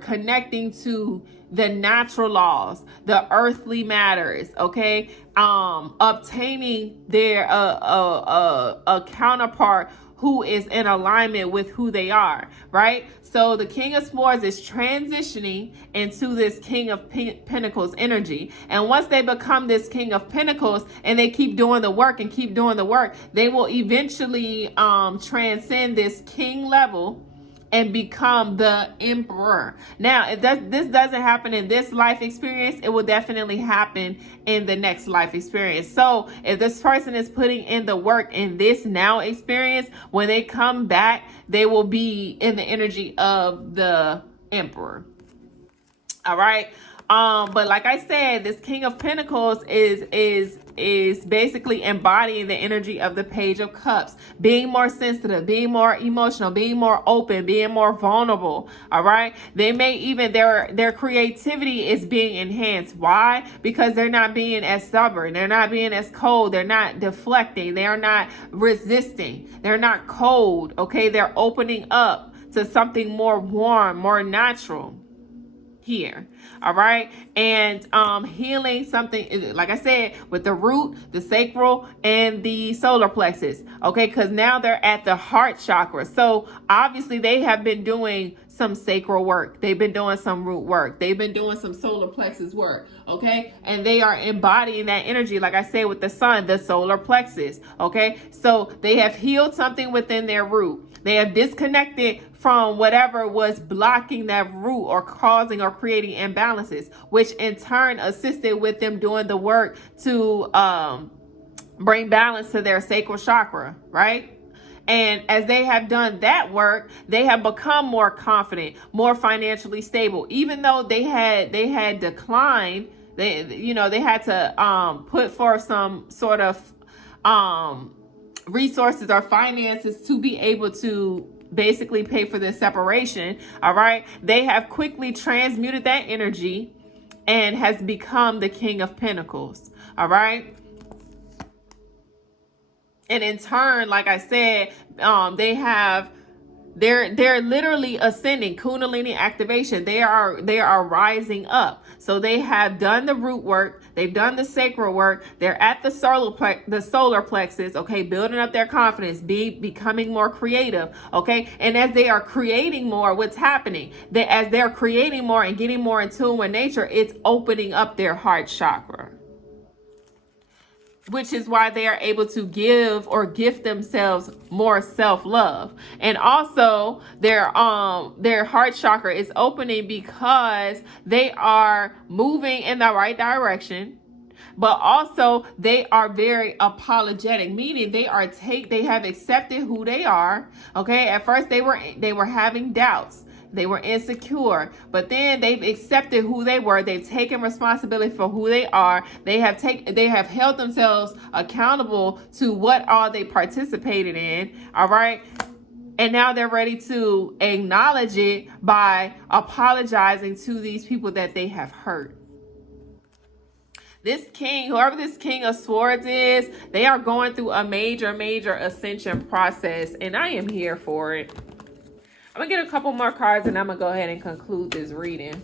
connecting to the natural laws, the earthly matters, okay? Obtaining their a counterpart who is in alignment with who they are, right? So the King of Swords is transitioning into this King of Pentacles energy. And once they become this King of Pentacles and they keep doing the work and keep doing the work, they will eventually transcend this king level and become the emperor. Now, if this doesn't happen in this life experience, it will definitely happen in the next life experience. So if this person is putting in the work in this now experience, when they come back, they will be in the energy of the emperor. All right. But like I said, this King of Pentacles is basically embodying the energy of the Page of Cups, being more sensitive, being more emotional, being more open, being more vulnerable. All right. They may even their creativity is being enhanced. Why? Because they're not being as stubborn, they're not being as cold, they're not deflecting, they're not resisting, they're not cold. Okay, they're opening up to something more warm, more natural here. All right. And healing something, like I said, with the root, the sacral, and the solar plexus. Okay, because now they're at the heart chakra. So obviously they have been doing some sacral work, they've been doing some root work, they've been doing some solar plexus work. Okay, and they are embodying that energy, like I said, with the sun, the solar plexus. Okay, so they have healed something within their root. They have disconnected from whatever was blocking that root or causing or creating imbalances, which in turn assisted with them doing the work to bring balance to their sacral chakra, right? And as they have done that work, they have become more confident, more financially stable. Even though they had declined, they had to put forth some sort of resources or finances to be able to basically pay for this separation. All right, they have quickly transmuted that energy and has become the King of Pentacles. All right. And in turn, like I said, they're literally ascending, Kundalini activation. They are rising up. So they have done the root work, they've done the sacral work, they're at the solar plexus, okay, building up their confidence, becoming more creative, okay? And as they are creating more, what's happening? As they're creating more and getting more in tune with nature, it's opening up their heart chakra, which is why they are able to give or gift themselves more self-love. And also their heart chakra is opening because they are moving in the right direction, but also they are very apologetic, meaning they have accepted who they are. Okay, at first they were having doubts, they were insecure, but then they've accepted who they were. They've taken responsibility for who they are. They have held themselves accountable to what all they participated in. All right. And now they're ready to acknowledge it by apologizing to these people that they have hurt. This king, whoever this King of Swords is, they are going through a major ascension process, and I am here for it. I'm going to get a couple more cards and I'm going to go ahead and conclude this reading.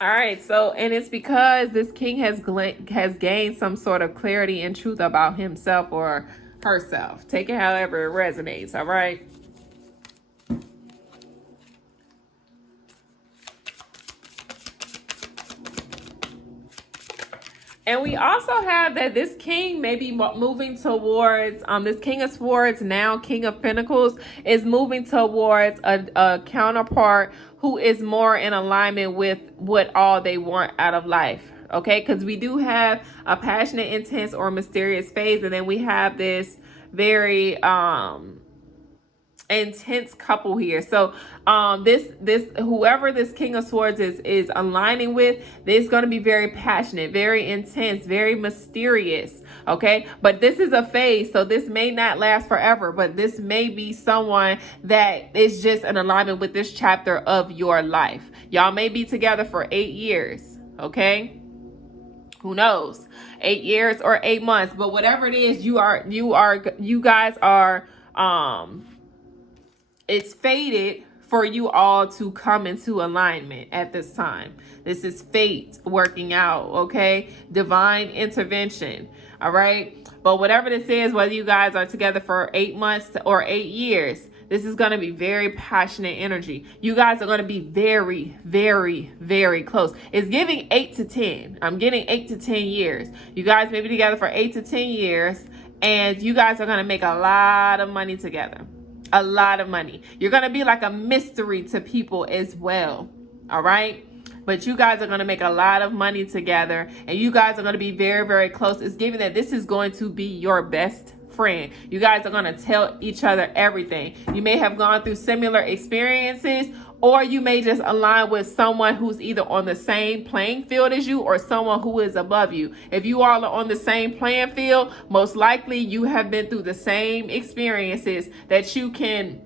All right. So, and it's because this king has gained some sort of clarity and truth about himself or herself. Take it however it resonates. All right. And we also have that this king may be moving towards, this King of Swords, now King of Pentacles, is moving towards a counterpart who is more in alignment with what all they want out of life. Okay, because we do have a passionate, intense, or mysterious phase, and then we have this very intense couple here. So this whoever this King of Swords is aligning with, this is going to be very passionate, very intense, very mysterious. Okay, but this is a phase, so this may not last forever, but this may be someone that is just in alignment with this chapter of your life. Y'all may be together for 8 years. Okay, who knows, 8 years or 8 months, but whatever it is, you guys are it's fated for you all to come into alignment at this time. This is fate working out, okay? Divine intervention, all right? But whatever this is, whether you guys are together for 8 months or 8 years, this is going to be very passionate energy. You guys are going to be very, very, very close. It's giving 8 to 10. I'm getting 8 to 10 years. You guys may be together for 8 to 10 years. And you guys are going to make a lot of money together. A lot of money. You're going to be like a mystery to people as well. All right? But you guys are going to make a lot of money together. And you guys are going to be very, very close. It's given that this is going to be your best friend. You guys are going to tell each other everything. You may have gone through similar experiences, or you may just align with someone who's either on the same playing field as you or someone who is above you. If you all are on the same playing field, most likely you have been through the same experiences that you can.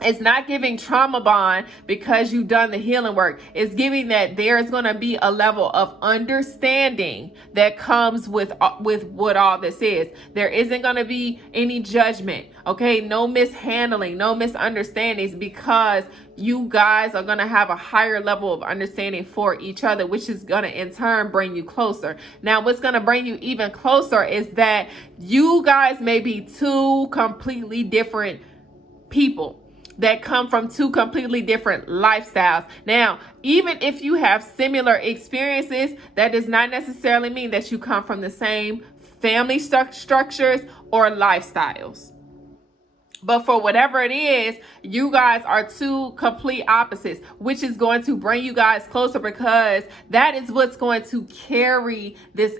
It's not giving trauma bond because you've done the healing work. It's giving that there's going to be a level of understanding that comes with what all this is. There isn't going to be any judgment. Okay. No mishandling, no misunderstandings, because you guys are going to have a higher level of understanding for each other, which is going to in turn bring you closer. Now, what's going to bring you even closer is that you guys may be two completely different people that come from two completely different lifestyles. Now, even if you have similar experiences, that does not necessarily mean that you come from the same family structures or lifestyles. But for whatever it is, you guys are two complete opposites, which is going to bring you guys closer, because that is what's going to carry this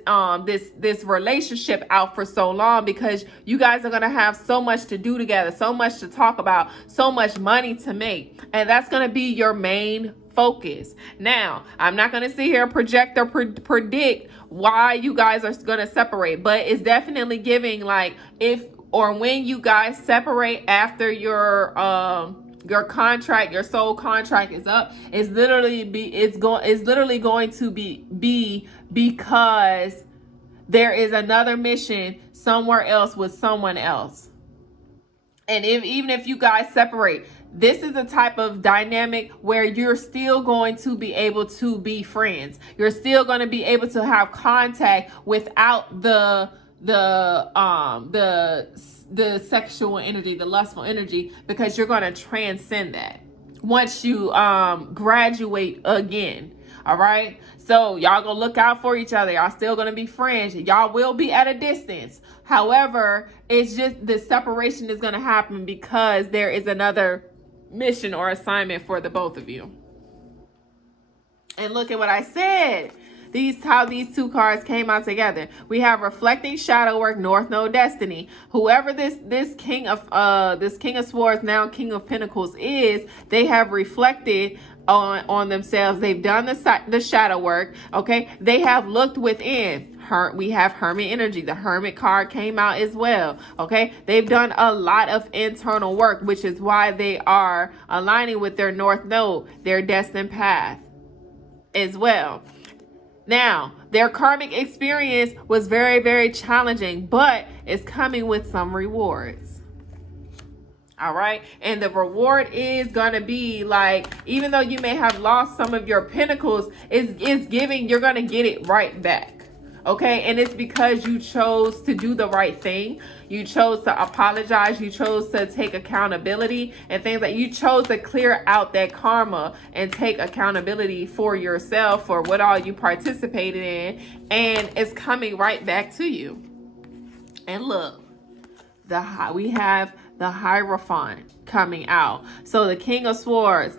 this relationship out for so long, because you guys are going to have so much to do together, so much to talk about, so much money to make. And that's going to be your main focus. Now, I'm not going to sit here and project or predict why you guys are going to separate, but it's definitely giving like if or when you guys separate after your contract, your soul contract is up, it's literally going to be because there is another mission somewhere else with someone else. And even if you guys separate, this is a type of dynamic where you're still going to be able to be friends. You're still going to be able to have contact without the sexual energy, the lustful energy, because you're going to transcend that once you graduate again. All right, so y'all gonna look out for each other. Y'all still gonna be friends. Y'all will be at a distance. However, it's just the separation is gonna happen because there is another mission or assignment for the both of you. And look at what I said. How these two cards came out together. We have reflecting shadow work, North Node destiny. Whoever this king of swords, now king of pentacles is, they have reflected on themselves. They've done the shadow work. Okay, they have looked within. We have hermit energy. The hermit card came out as well. Okay, they've done a lot of internal work, which is why they are aligning with their North Node, their destined path as well. Now, their karmic experience was very, very challenging, but it's coming with some rewards. All right. And the reward is going to be like, even though you may have lost some of your pentacles, it's giving, you're going to get it right back. Okay. And it's because you chose to do the right thing. You chose to apologize. You chose to take accountability and things like you chose to clear out that karma and take accountability for yourself for what all you participated in. And it's coming right back to you. And look, we have the Hierophant coming out. So the King of Swords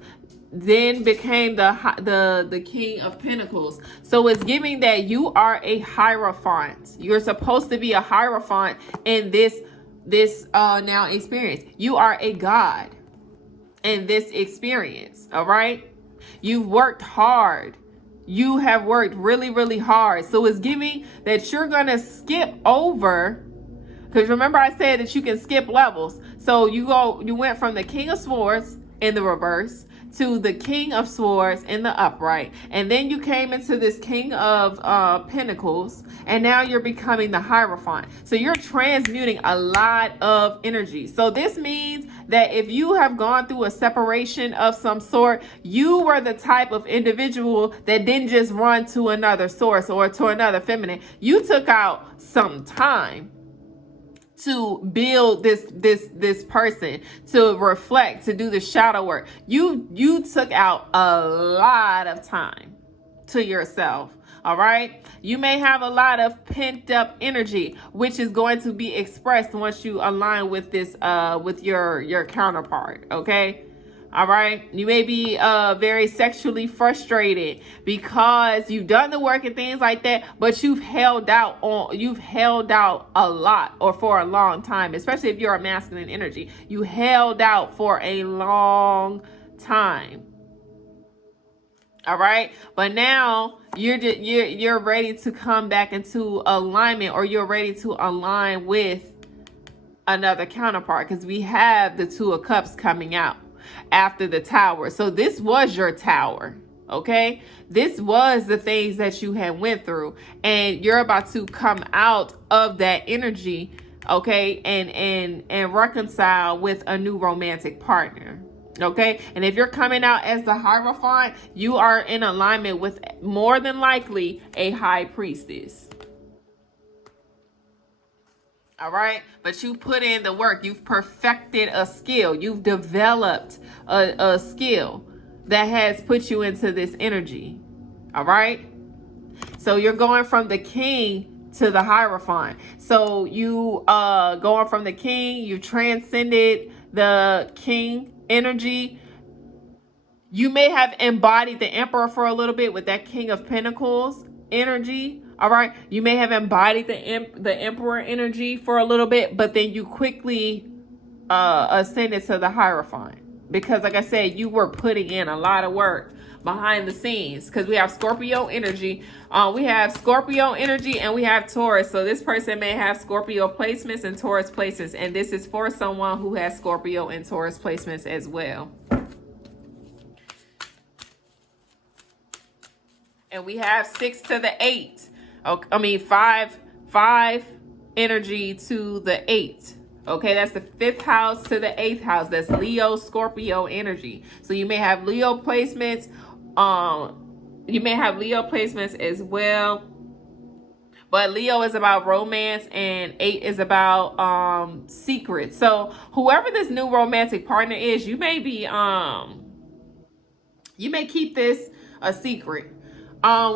then became the King of Pentacles. So it's giving that you are a Hierophant. You're supposed to be a Hierophant in this now experience. You are a god in this experience. All right. You've worked hard. You have worked really, really hard. So it's giving that you're going to skip over. Because remember I said that you can skip levels. So you went from the King of Swords in the reverse to the King of Swords in the upright. And then you came into this King of Pentacles. And now you're becoming the Hierophant. So you're transmuting a lot of energy. So this means that if you have gone through a separation of some sort, you were the type of individual that didn't just run to another source or to another feminine. You took out some time to build this person, to reflect, to do the shadow work. You took out a lot of time to yourself. All right. You may have a lot of pent up energy, which is going to be expressed once you align with this, with your counterpart. Okay. All right. You may be very sexually frustrated because you've done the work and things like that, but you've held out a lot or for a long time, especially if you're a masculine energy. You held out for a long time. All right. But now you're ready to come back into alignment, or you're ready to align with another counterpart, because we have the Two of Cups coming out after the Tower. So this was your Tower. Okay. This was the things that you had went through, and you're about to come out of that energy. Okay. And reconcile with a new romantic partner. Okay. And if you're coming out as the Hierophant, you are in alignment with more than likely a High Priestess. All right. But you put in the work. You've perfected a skill. You've developed a skill that has put you into this energy. All right. So you're going from the King to the Hierophant. So you going from the King, you transcended the King energy. You may have embodied the Emperor for a little bit with that King of Pentacles energy. All right. You may have embodied the Emperor energy for a little bit, but then you quickly ascended to the Hierophant, because like I said, you were putting in a lot of work behind the scenes, because we have Scorpio energy. We have Scorpio energy and we have Taurus. So this person may have Scorpio placements and Taurus placements, and this is for someone who has Scorpio and Taurus placements as well. And we have 6 to the 8. Okay, I mean 5 energy to the 8. Okay, that's the 5th house to the 8th house. That's Leo, Scorpio energy. So you may have Leo placements. You may have Leo placements as well. But Leo is about romance and 8 is about secrets. So whoever this new romantic partner is, you may be you may keep this a secret.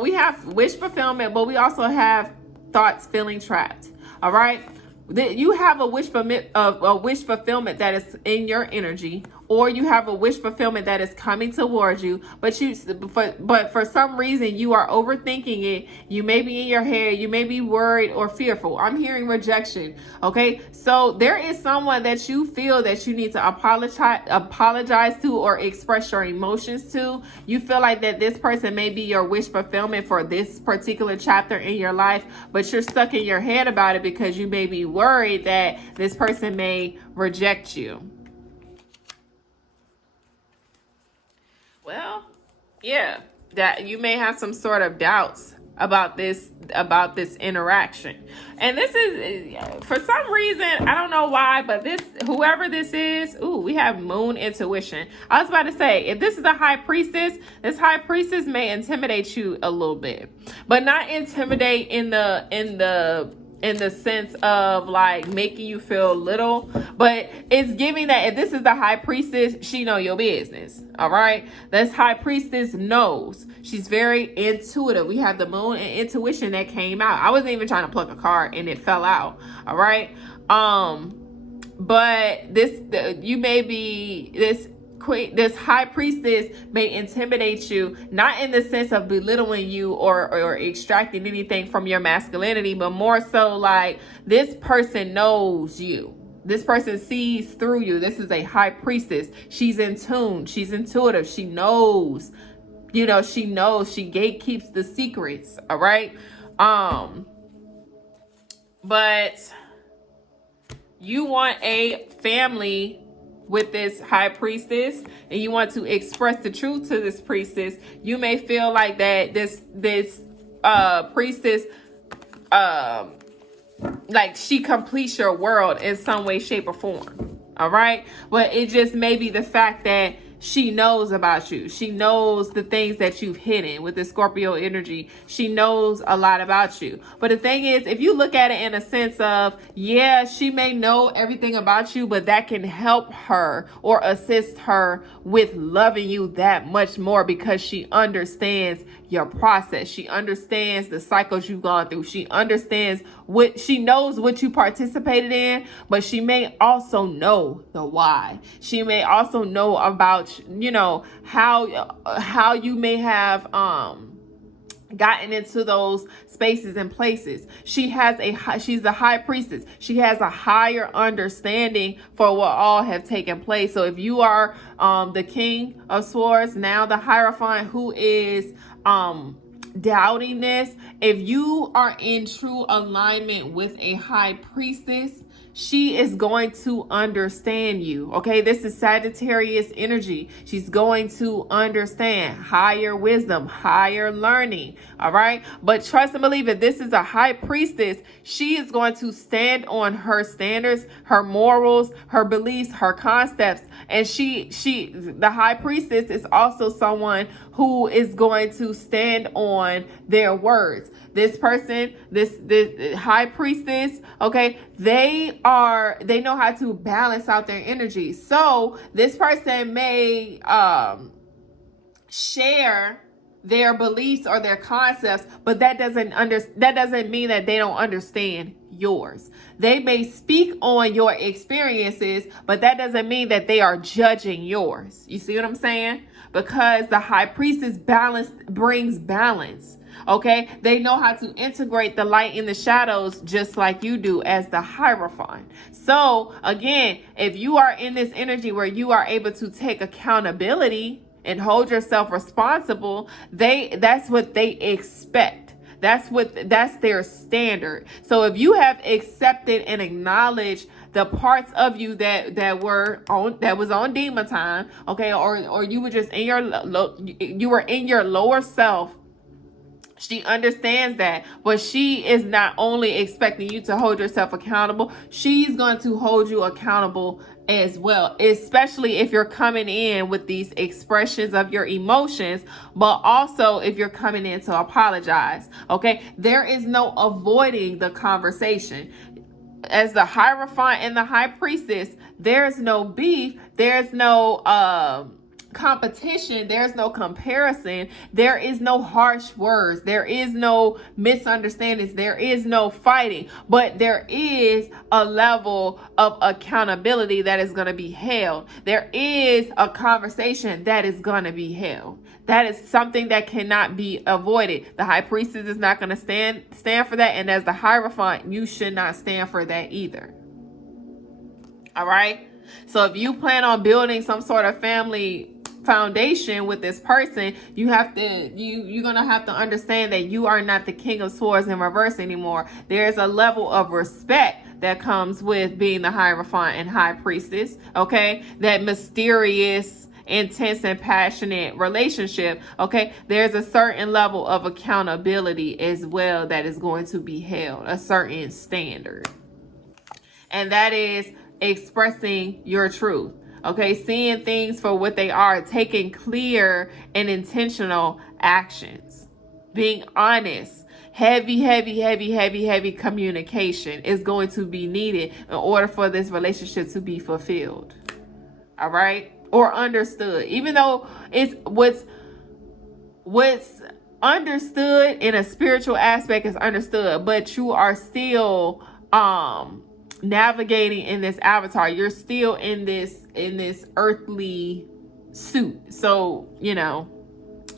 We have wish fulfillment, but we also have thoughts feeling trapped. All right. You have a wish fulfillment that is in your energy, or you have a wish fulfillment that is coming towards you, but for some reason you are overthinking it. You may be in your head, you may be worried or fearful. I'm hearing rejection. Okay, so there is someone that you feel that you need to apologize to or express your emotions to. You feel like that this person may be your wish fulfillment for this particular chapter in your life, but you're stuck in your head about it because you may be worried that this person may reject you. Well, yeah, that you may have some sort of doubts about this interaction. And this is, for some reason, I don't know why, but whoever this is, we have Moon intuition. I was about to say, if this is a High Priestess, this High Priestess may intimidate you a little bit, but not intimidate in the sense of like making you feel little, but it's giving that if this is the High Priestess, she know your business. All right. This High Priestess knows. She's very intuitive. We have the Moon and intuition that came out. I wasn't even trying to pluck a card and it fell out. All right. But you may be this High Priestess may intimidate you, not in the sense of belittling you or extracting anything from your masculinity, but more so like this person knows you. This person sees through you. This is a High Priestess. She's in tune. She's intuitive. She knows, she gatekeeps the secrets. All right. But you want a family with this High Priestess, and you want to express the truth to this priestess. You may feel like that this priestess, like she completes your world in some way, shape, or form. All right. But it just may be the fact that she knows about you. She knows the things that you've hidden with the Scorpio energy. She knows a lot about you. But the thing is, if you look at it in a sense of, yeah, she may know everything about you, but that can help her or assist her with loving you that much more because she understands your process. She understands the cycles you've gone through. She understands she knows what you participated in, but she may also know the why. She may also know about, how you may have gotten into those spaces and places. She's the high priestess. She has a higher understanding for what all have taken place. So if you are the King of Swords, now the Hierophant, who is doubting this, if you are in true alignment with a high priestess, she is going to understand you. Okay, this is Sagittarius energy. She's going to understand higher wisdom, higher learning. All right, but trust and believe it. This is a high priestess. She is going to stand on her standards, her morals, her beliefs, her concepts, and the high priestess is also someone who is going to stand on their words. This person, this high priestess, okay, they know how to balance out their energy. So this person may share their beliefs or their concepts, but that doesn't mean that they don't understand yours. They may speak on your experiences, but that doesn't mean that they are judging yours. You see what I'm saying? Because the high priestess brings balance. Okay, they know how to integrate the light in the shadows just like you do as the Hierophant. So again, if you are in this energy where you are able to take accountability and hold yourself responsible, that's what they expect. That's their standard. So if you have accepted and acknowledged the parts of you that was on demon time, okay, or you were just in your lower self, she understands that, but she is not only expecting you to hold yourself accountable, she's going to hold you accountable as well, especially if you're coming in with these expressions of your emotions, but also if you're coming in to apologize. Okay, there is no avoiding the conversation. As the Hierophant and the high priestess, there's no beef, there's no competition, there's no comparison, there is no harsh words, there is no misunderstandings, there is no fighting, but there is a level of accountability that is going to be held. There is a conversation that is going to be held. That is something that cannot be avoided. The high priestess is not going to stand for that, and as the Hierophant, you should not stand for that either. All right, so if you plan on building some sort of family foundation with this person, you're gonna have to understand that you are not the King of Swords in reverse anymore. There's a level of respect that comes with being the Hierophant and high priestess. Okay, that mysterious, intense, and passionate relationship. Okay, there's a certain level of accountability as well that is going to be held, a certain standard, and that is expressing your truth. Okay, seeing things for what they are, taking clear and intentional actions, being honest. Heavy communication is going to be needed in order for this relationship to be fulfilled. All right, or understood. Even though it's what's understood in a spiritual aspect is understood, but you are still navigating in this avatar. You're still in this earthly suit. So,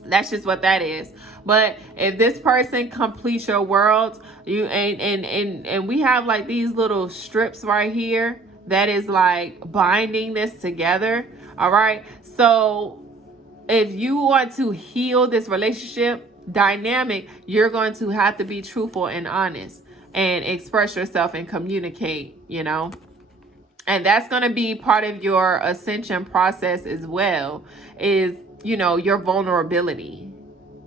that's just what that is. But if this person completes your world, and we have like these little strips right here that is like binding this together. All right. So if you want to heal this relationship dynamic, you're going to have to be truthful and honest and express yourself and communicate, and that's going to be part of your ascension process as well, is, your vulnerability,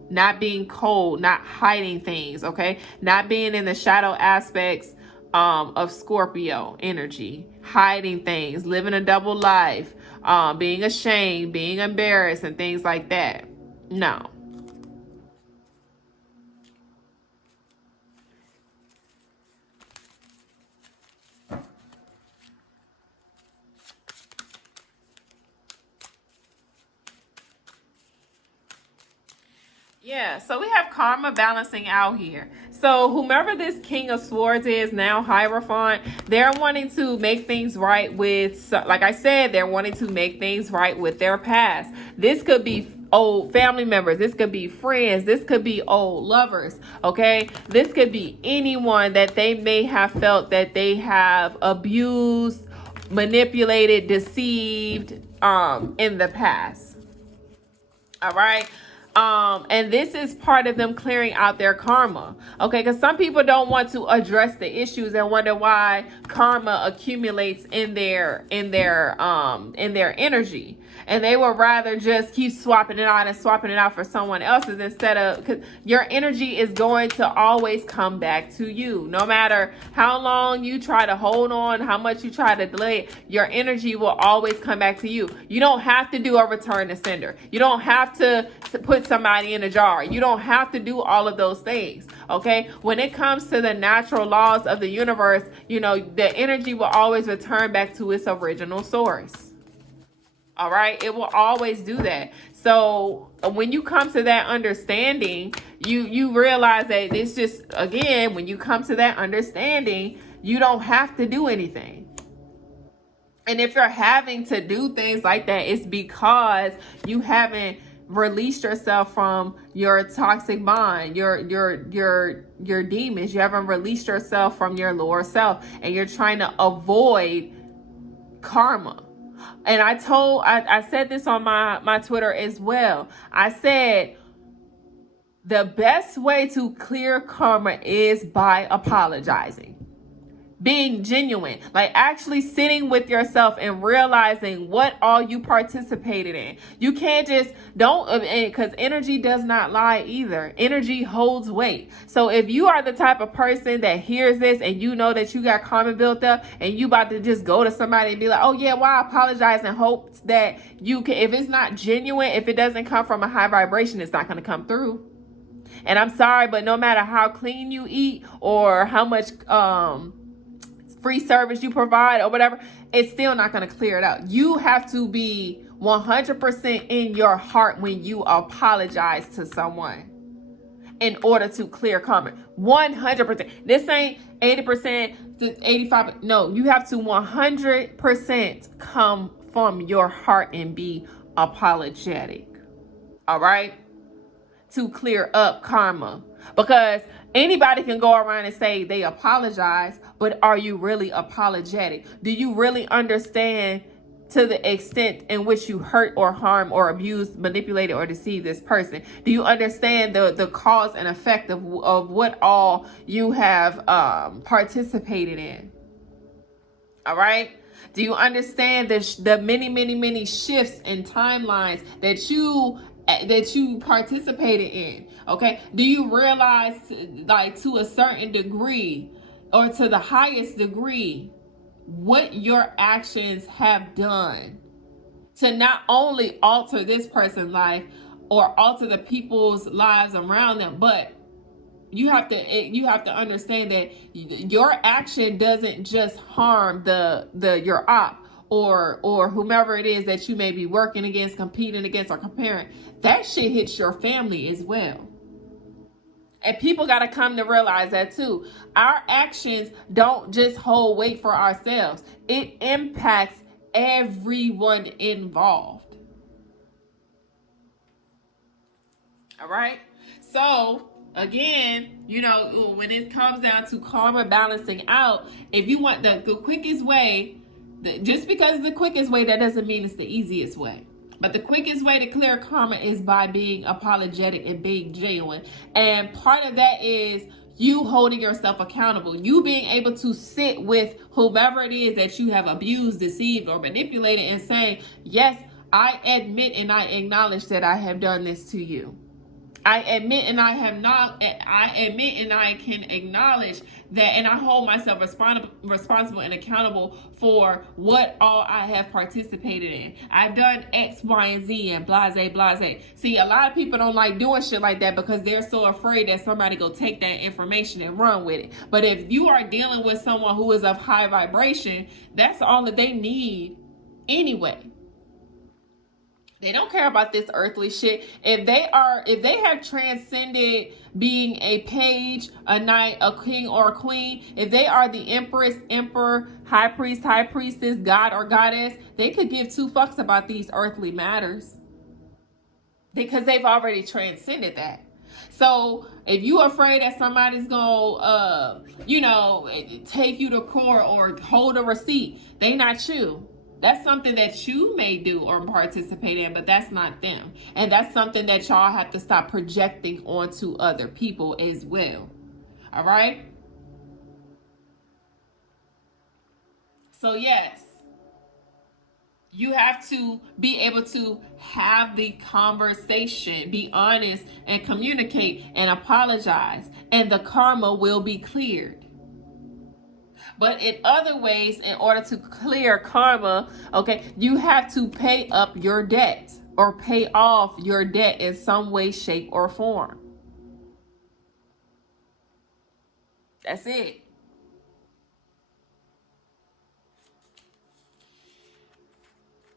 not being cold, not hiding things. Okay. Not being in the shadow aspects of Scorpio energy, hiding things, living a double life, being ashamed, being embarrassed, and things like that. No. Yeah, so we have karma balancing out here. So whomever this King of Swords is now, Hierophant, they're wanting to make things right with, like I said, they're wanting to make things right with their past. This could be old family members. This could be friends. This could be old lovers. Okay. This could be anyone that they may have felt that they have abused, manipulated, deceived, in the past. All right. And this is part of them clearing out their karma. Okay, because some people don't want to address the issues and wonder why karma accumulates in their energy. And they would rather just keep swapping it out for someone else's instead of, because your energy is going to always come back to you. No matter how long you try to hold on, how much you try to delay it, your energy will always come back to you. You don't have to do a return to sender. You don't have to put somebody in a jar. You don't have to do all of those things. Okay. When it comes to the natural laws of the universe, you know, the energy will always return back to its original source. All right. It will always do that. So when you come to that understanding, you realize that it's just, again, when you come to that understanding, you don't have to do anything. And if you're having to do things like that, it's because you haven't released yourself from your toxic mind, your demons. You haven't released yourself from your lower self, and you're trying to avoid karma. And I said this on my Twitter as well. I said the best way to clear karma is by apologizing. Being genuine, like actually sitting with yourself and realizing what all you participated in. You can't just because energy does not lie either. Energy holds weight. So if you are the type of person that hears this and you know that you got karma built up and you about to just go to somebody and be like, oh yeah, well, I apologize, and hope that you can, if it's not genuine, if it doesn't come from a high vibration, it's not going to come through. And I'm sorry, but no matter how clean you eat or how much free service you provide or whatever, it's still not going to clear it out. You have to be 100% in your heart when you apologize to someone in order to clear karma. 100%. This ain't 80% to 85%. No, you have to 100% come from your heart and be apologetic. All right? To clear up karma. Because anybody can go around and say they apologize, but are you really apologetic? Do you really understand to the extent in which you hurt or harm or abuse, manipulated or deceive this person? Do you understand the cause and effect of what all you have participated in? All right? Do you understand the many shifts and timelines that you participated in? Okay, do you realize, like, to a certain degree or to the highest degree, what your actions have done to not only alter this person's life or alter the people's lives around them, but you have to understand that your action doesn't just harm your op or whomever it is that you may be working against, competing against, or comparing. That shit hits your family as well. And people got to come to realize that too. Our actions don't just hold weight for ourselves. It impacts everyone involved. All right? So, again, you know, when it comes down to karma balancing out, if you want the quickest way, just because it's the quickest way, that doesn't mean it's the easiest way. But the quickest way to clear karma is by being apologetic and being genuine. And part of that is you holding yourself accountable. You being able to sit with whomever it is that you have abused, deceived, or manipulated and saying, yes, I admit and I acknowledge that I have done this to you. I admit and I can acknowledge that, and I hold myself responsible and accountable for what all I have participated in. I've done X, Y, and Z, and blase. See, a lot of people don't like doing shit like that because they're so afraid that somebody go take that information and run with it. But if you are dealing with someone who is of high vibration, that's all that they need anyway. They don't care about this earthly shit. If they have transcended being a page, a knight, a king, or a queen, if they are the empress, emperor, high priest, high priestess, god or goddess, they could give two fucks about these earthly matters because they've already transcended that. So if you afraid that somebody's gonna, take you to court or hold a receipt, they not you. That's something that you may do or participate in, but that's not them. And that's something that y'all have to stop projecting onto other people as well. All right? So yes, you have to be able to have the conversation, be honest and communicate and apologize, and the karma will be cleared. But in other ways, in order to clear karma, okay, you have to pay up your debt or pay off your debt in some way, shape, or form. That's it.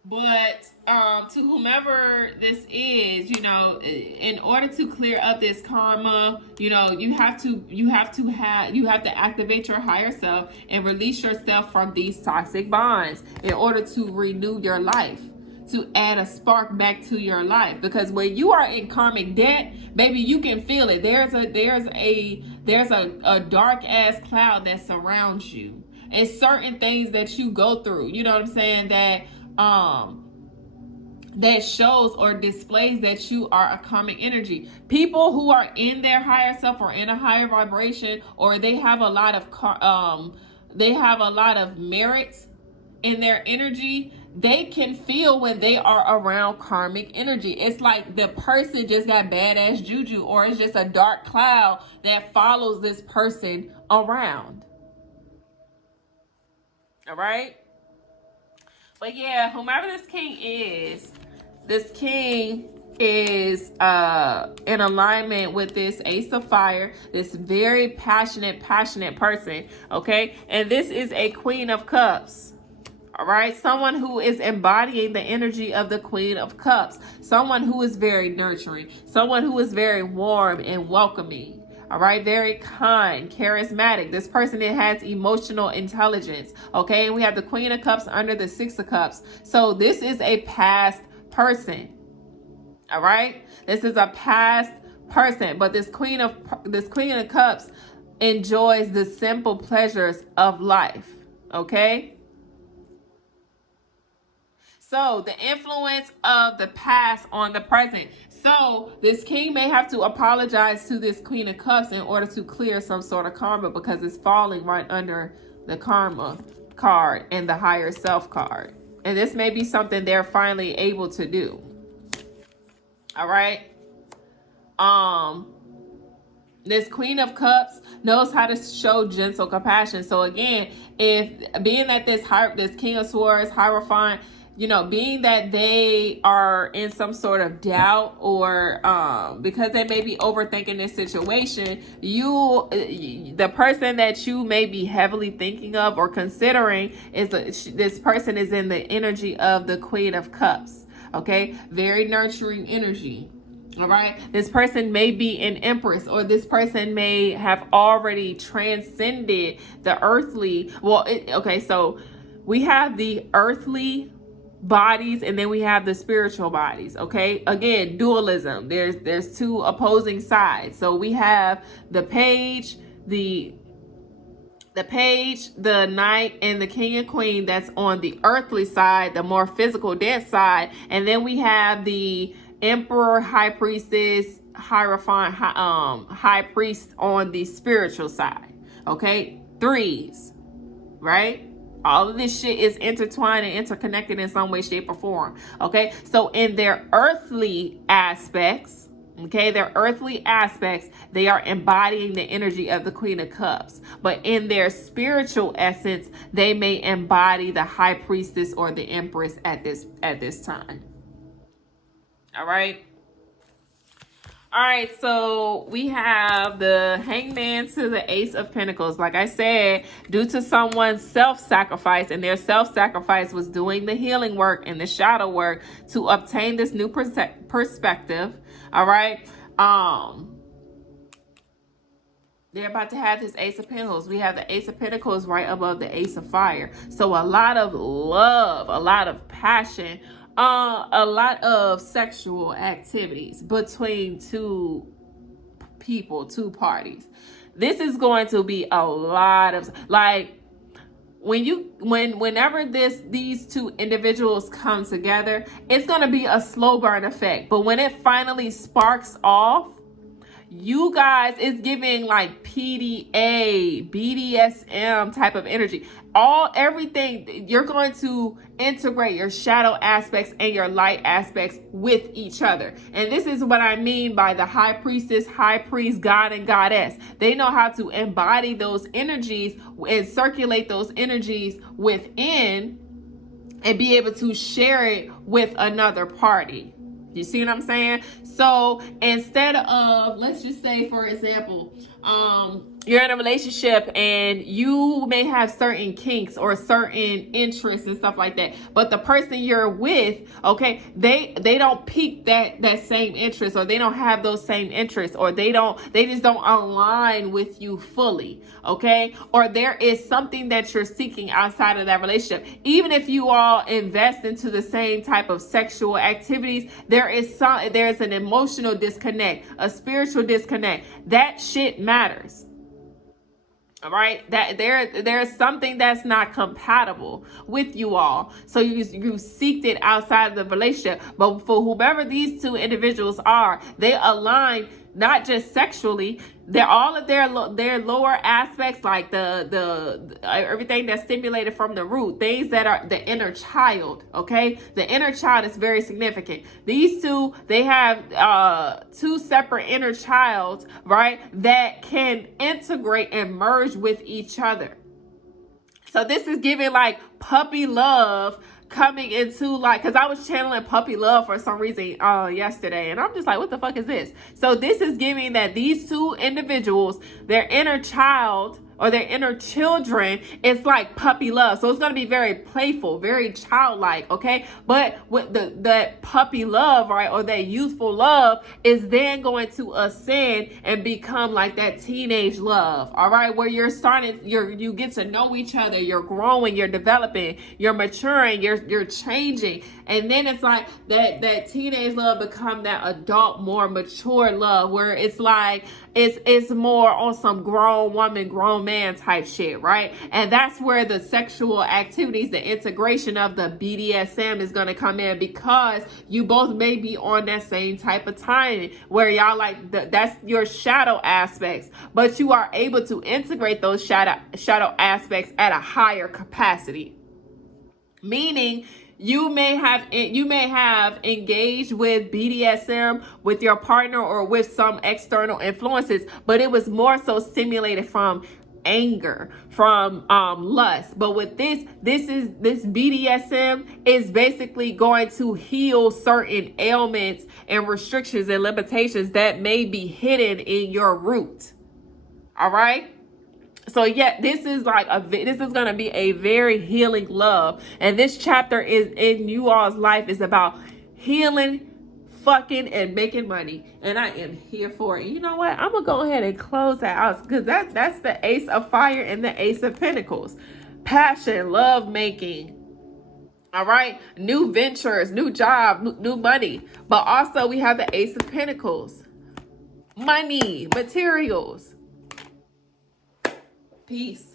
But to whomever this is, in order to clear up this karma, you have to activate your higher self and release yourself from these toxic bonds in order to renew your life, to add a spark back to your life. Because when you are in karmic debt, baby, you can feel it. There's a dark ass cloud that surrounds you. And certain things that you go through, you know what I'm saying, that shows or displays that you are a karmic energy. People who are in their higher self or in a higher vibration, or they have a lot of merit in their energy, they can feel when they are around karmic energy. It's like the person just got badass juju, or it's just a dark cloud that follows this person around. All right? But yeah, whomever this king is in alignment with this Ace of Fire, this very passionate person, okay? And this is a Queen of Cups, all right? Someone who is embodying the energy of the Queen of Cups, someone who is very nurturing, someone who is very warm and welcoming. All right, very kind, charismatic. This person that has emotional intelligence. Okay, and we have the Queen of Cups under the Six of Cups. So this is a past person. All right, this is a past person, but this Queen of Cups enjoys the simple pleasures of life. Okay. So the influence of the past on the present. So this king may have to apologize to this Queen of Cups in order to clear some sort of karma, because it's falling right under the karma card and the higher self card. And this may be something they're finally able to do. All right. This Queen of Cups knows how to show gentle compassion. So again, if being that this King of Swords, Hierophant, being that they are in some sort of doubt, or because they may be overthinking this situation, the person that you may be heavily thinking of or considering this person is in the energy of the Queen of Cups. Okay, very nurturing energy. All right, this person may be an empress, or this person may have already transcended the earthly. So we have the earthly bodies, and then we have the spiritual bodies. Okay, again, dualism. There's two opposing sides. So we have the page, the knight, and the king and queen. That's on the earthly side, the more physical, dense side. And then we have the emperor, high priestess, hierophant, high priest on the spiritual side. Okay, threes, right? All of this shit is intertwined and interconnected in some way, shape, or form. Okay, so in their earthly aspects, Okay, their earthly aspects, they are embodying the energy of the Queen of Cups. But in their spiritual essence, they may embody the High Priestess or the Empress at this time. All right. All right, so we have the Hangman to the Ace of Pentacles. Like I said, due to someone's self-sacrifice, and their self-sacrifice was doing the healing work and the shadow work to obtain this new perspective. All right. They're about to have this Ace of Pentacles. We have the Ace of Pentacles right above the Ace of Fire. So a lot of love, a lot of passion, a lot of sexual activities between two people, two parties. This is going to be a lot of, like, whenever these two individuals come together, it's going to be a slow burn effect. But when it finally sparks off, you guys, it's giving like PDA, BDSM type of energy. Everything, you're going to integrate your shadow aspects and your light aspects with each other. And this is what I mean by the High Priestess, High Priest, God and Goddess. They know how to embody those energies and circulate those energies within and be able to share it with another party. You see what I'm saying? So instead of, let's just say, for example, you're in a relationship and you may have certain kinks or certain interests and stuff like that, but the person you're with, okay, they don't pique that same interest, or they don't have those same interests, or they just don't align with you fully, okay? Or there is something that you're seeking outside of that relationship. Even if you all invest into the same type of sexual activities, there's an emotional disconnect, a spiritual disconnect. That shit matters. All right, that there's something that's not compatible with you all. So you seeked it outside of the relationship. But for whomever these two individuals are, they align not just sexually. They're all of their lower aspects, like the everything that's stimulated from the root, things that are the inner child. Okay, the inner child is very significant. These two, they have two separate inner childs, right, that can integrate and merge with each other. So this is giving like puppy love coming into, like, because I was channeling puppy love for some reason yesterday, and I'm just like, what the fuck is this? So this is giving that these two individuals, their inner child or their inner children, it's like puppy love. So it's going to be very playful, very childlike, okay? But with that puppy love, right, or that youthful love is then going to ascend and become like that teenage love, all right? Where you're starting, you get to know each other, you're growing, you're developing, you're maturing, you're changing. And then it's like that teenage love become that adult, more mature love, where it's like, it's more on some grown woman, grown man type shit, right? And that's where the sexual activities, the integration of the BDSM is going to come in, because you both may be on that same type of timing where y'all like, that's your shadow aspects, but you are able to integrate those shadow aspects at a higher capacity. Meaning, you may have engaged with BDSM with your partner or with some external influences, but it was more so stimulated from anger, from lust. But with this BDSM is basically going to heal certain ailments and restrictions and limitations that may be hidden in your root. All right. So yeah, this is going to be a very healing love. And this chapter is in you all's life is about healing, fucking, and making money. And I am here for it. You know what? I'm going to go ahead and close that out, because that's the Ace of Fire and the Ace of Pentacles. Passion, love making. All right. New ventures, new job, new money. But also we have the Ace of Pentacles. Money, materials. Peace.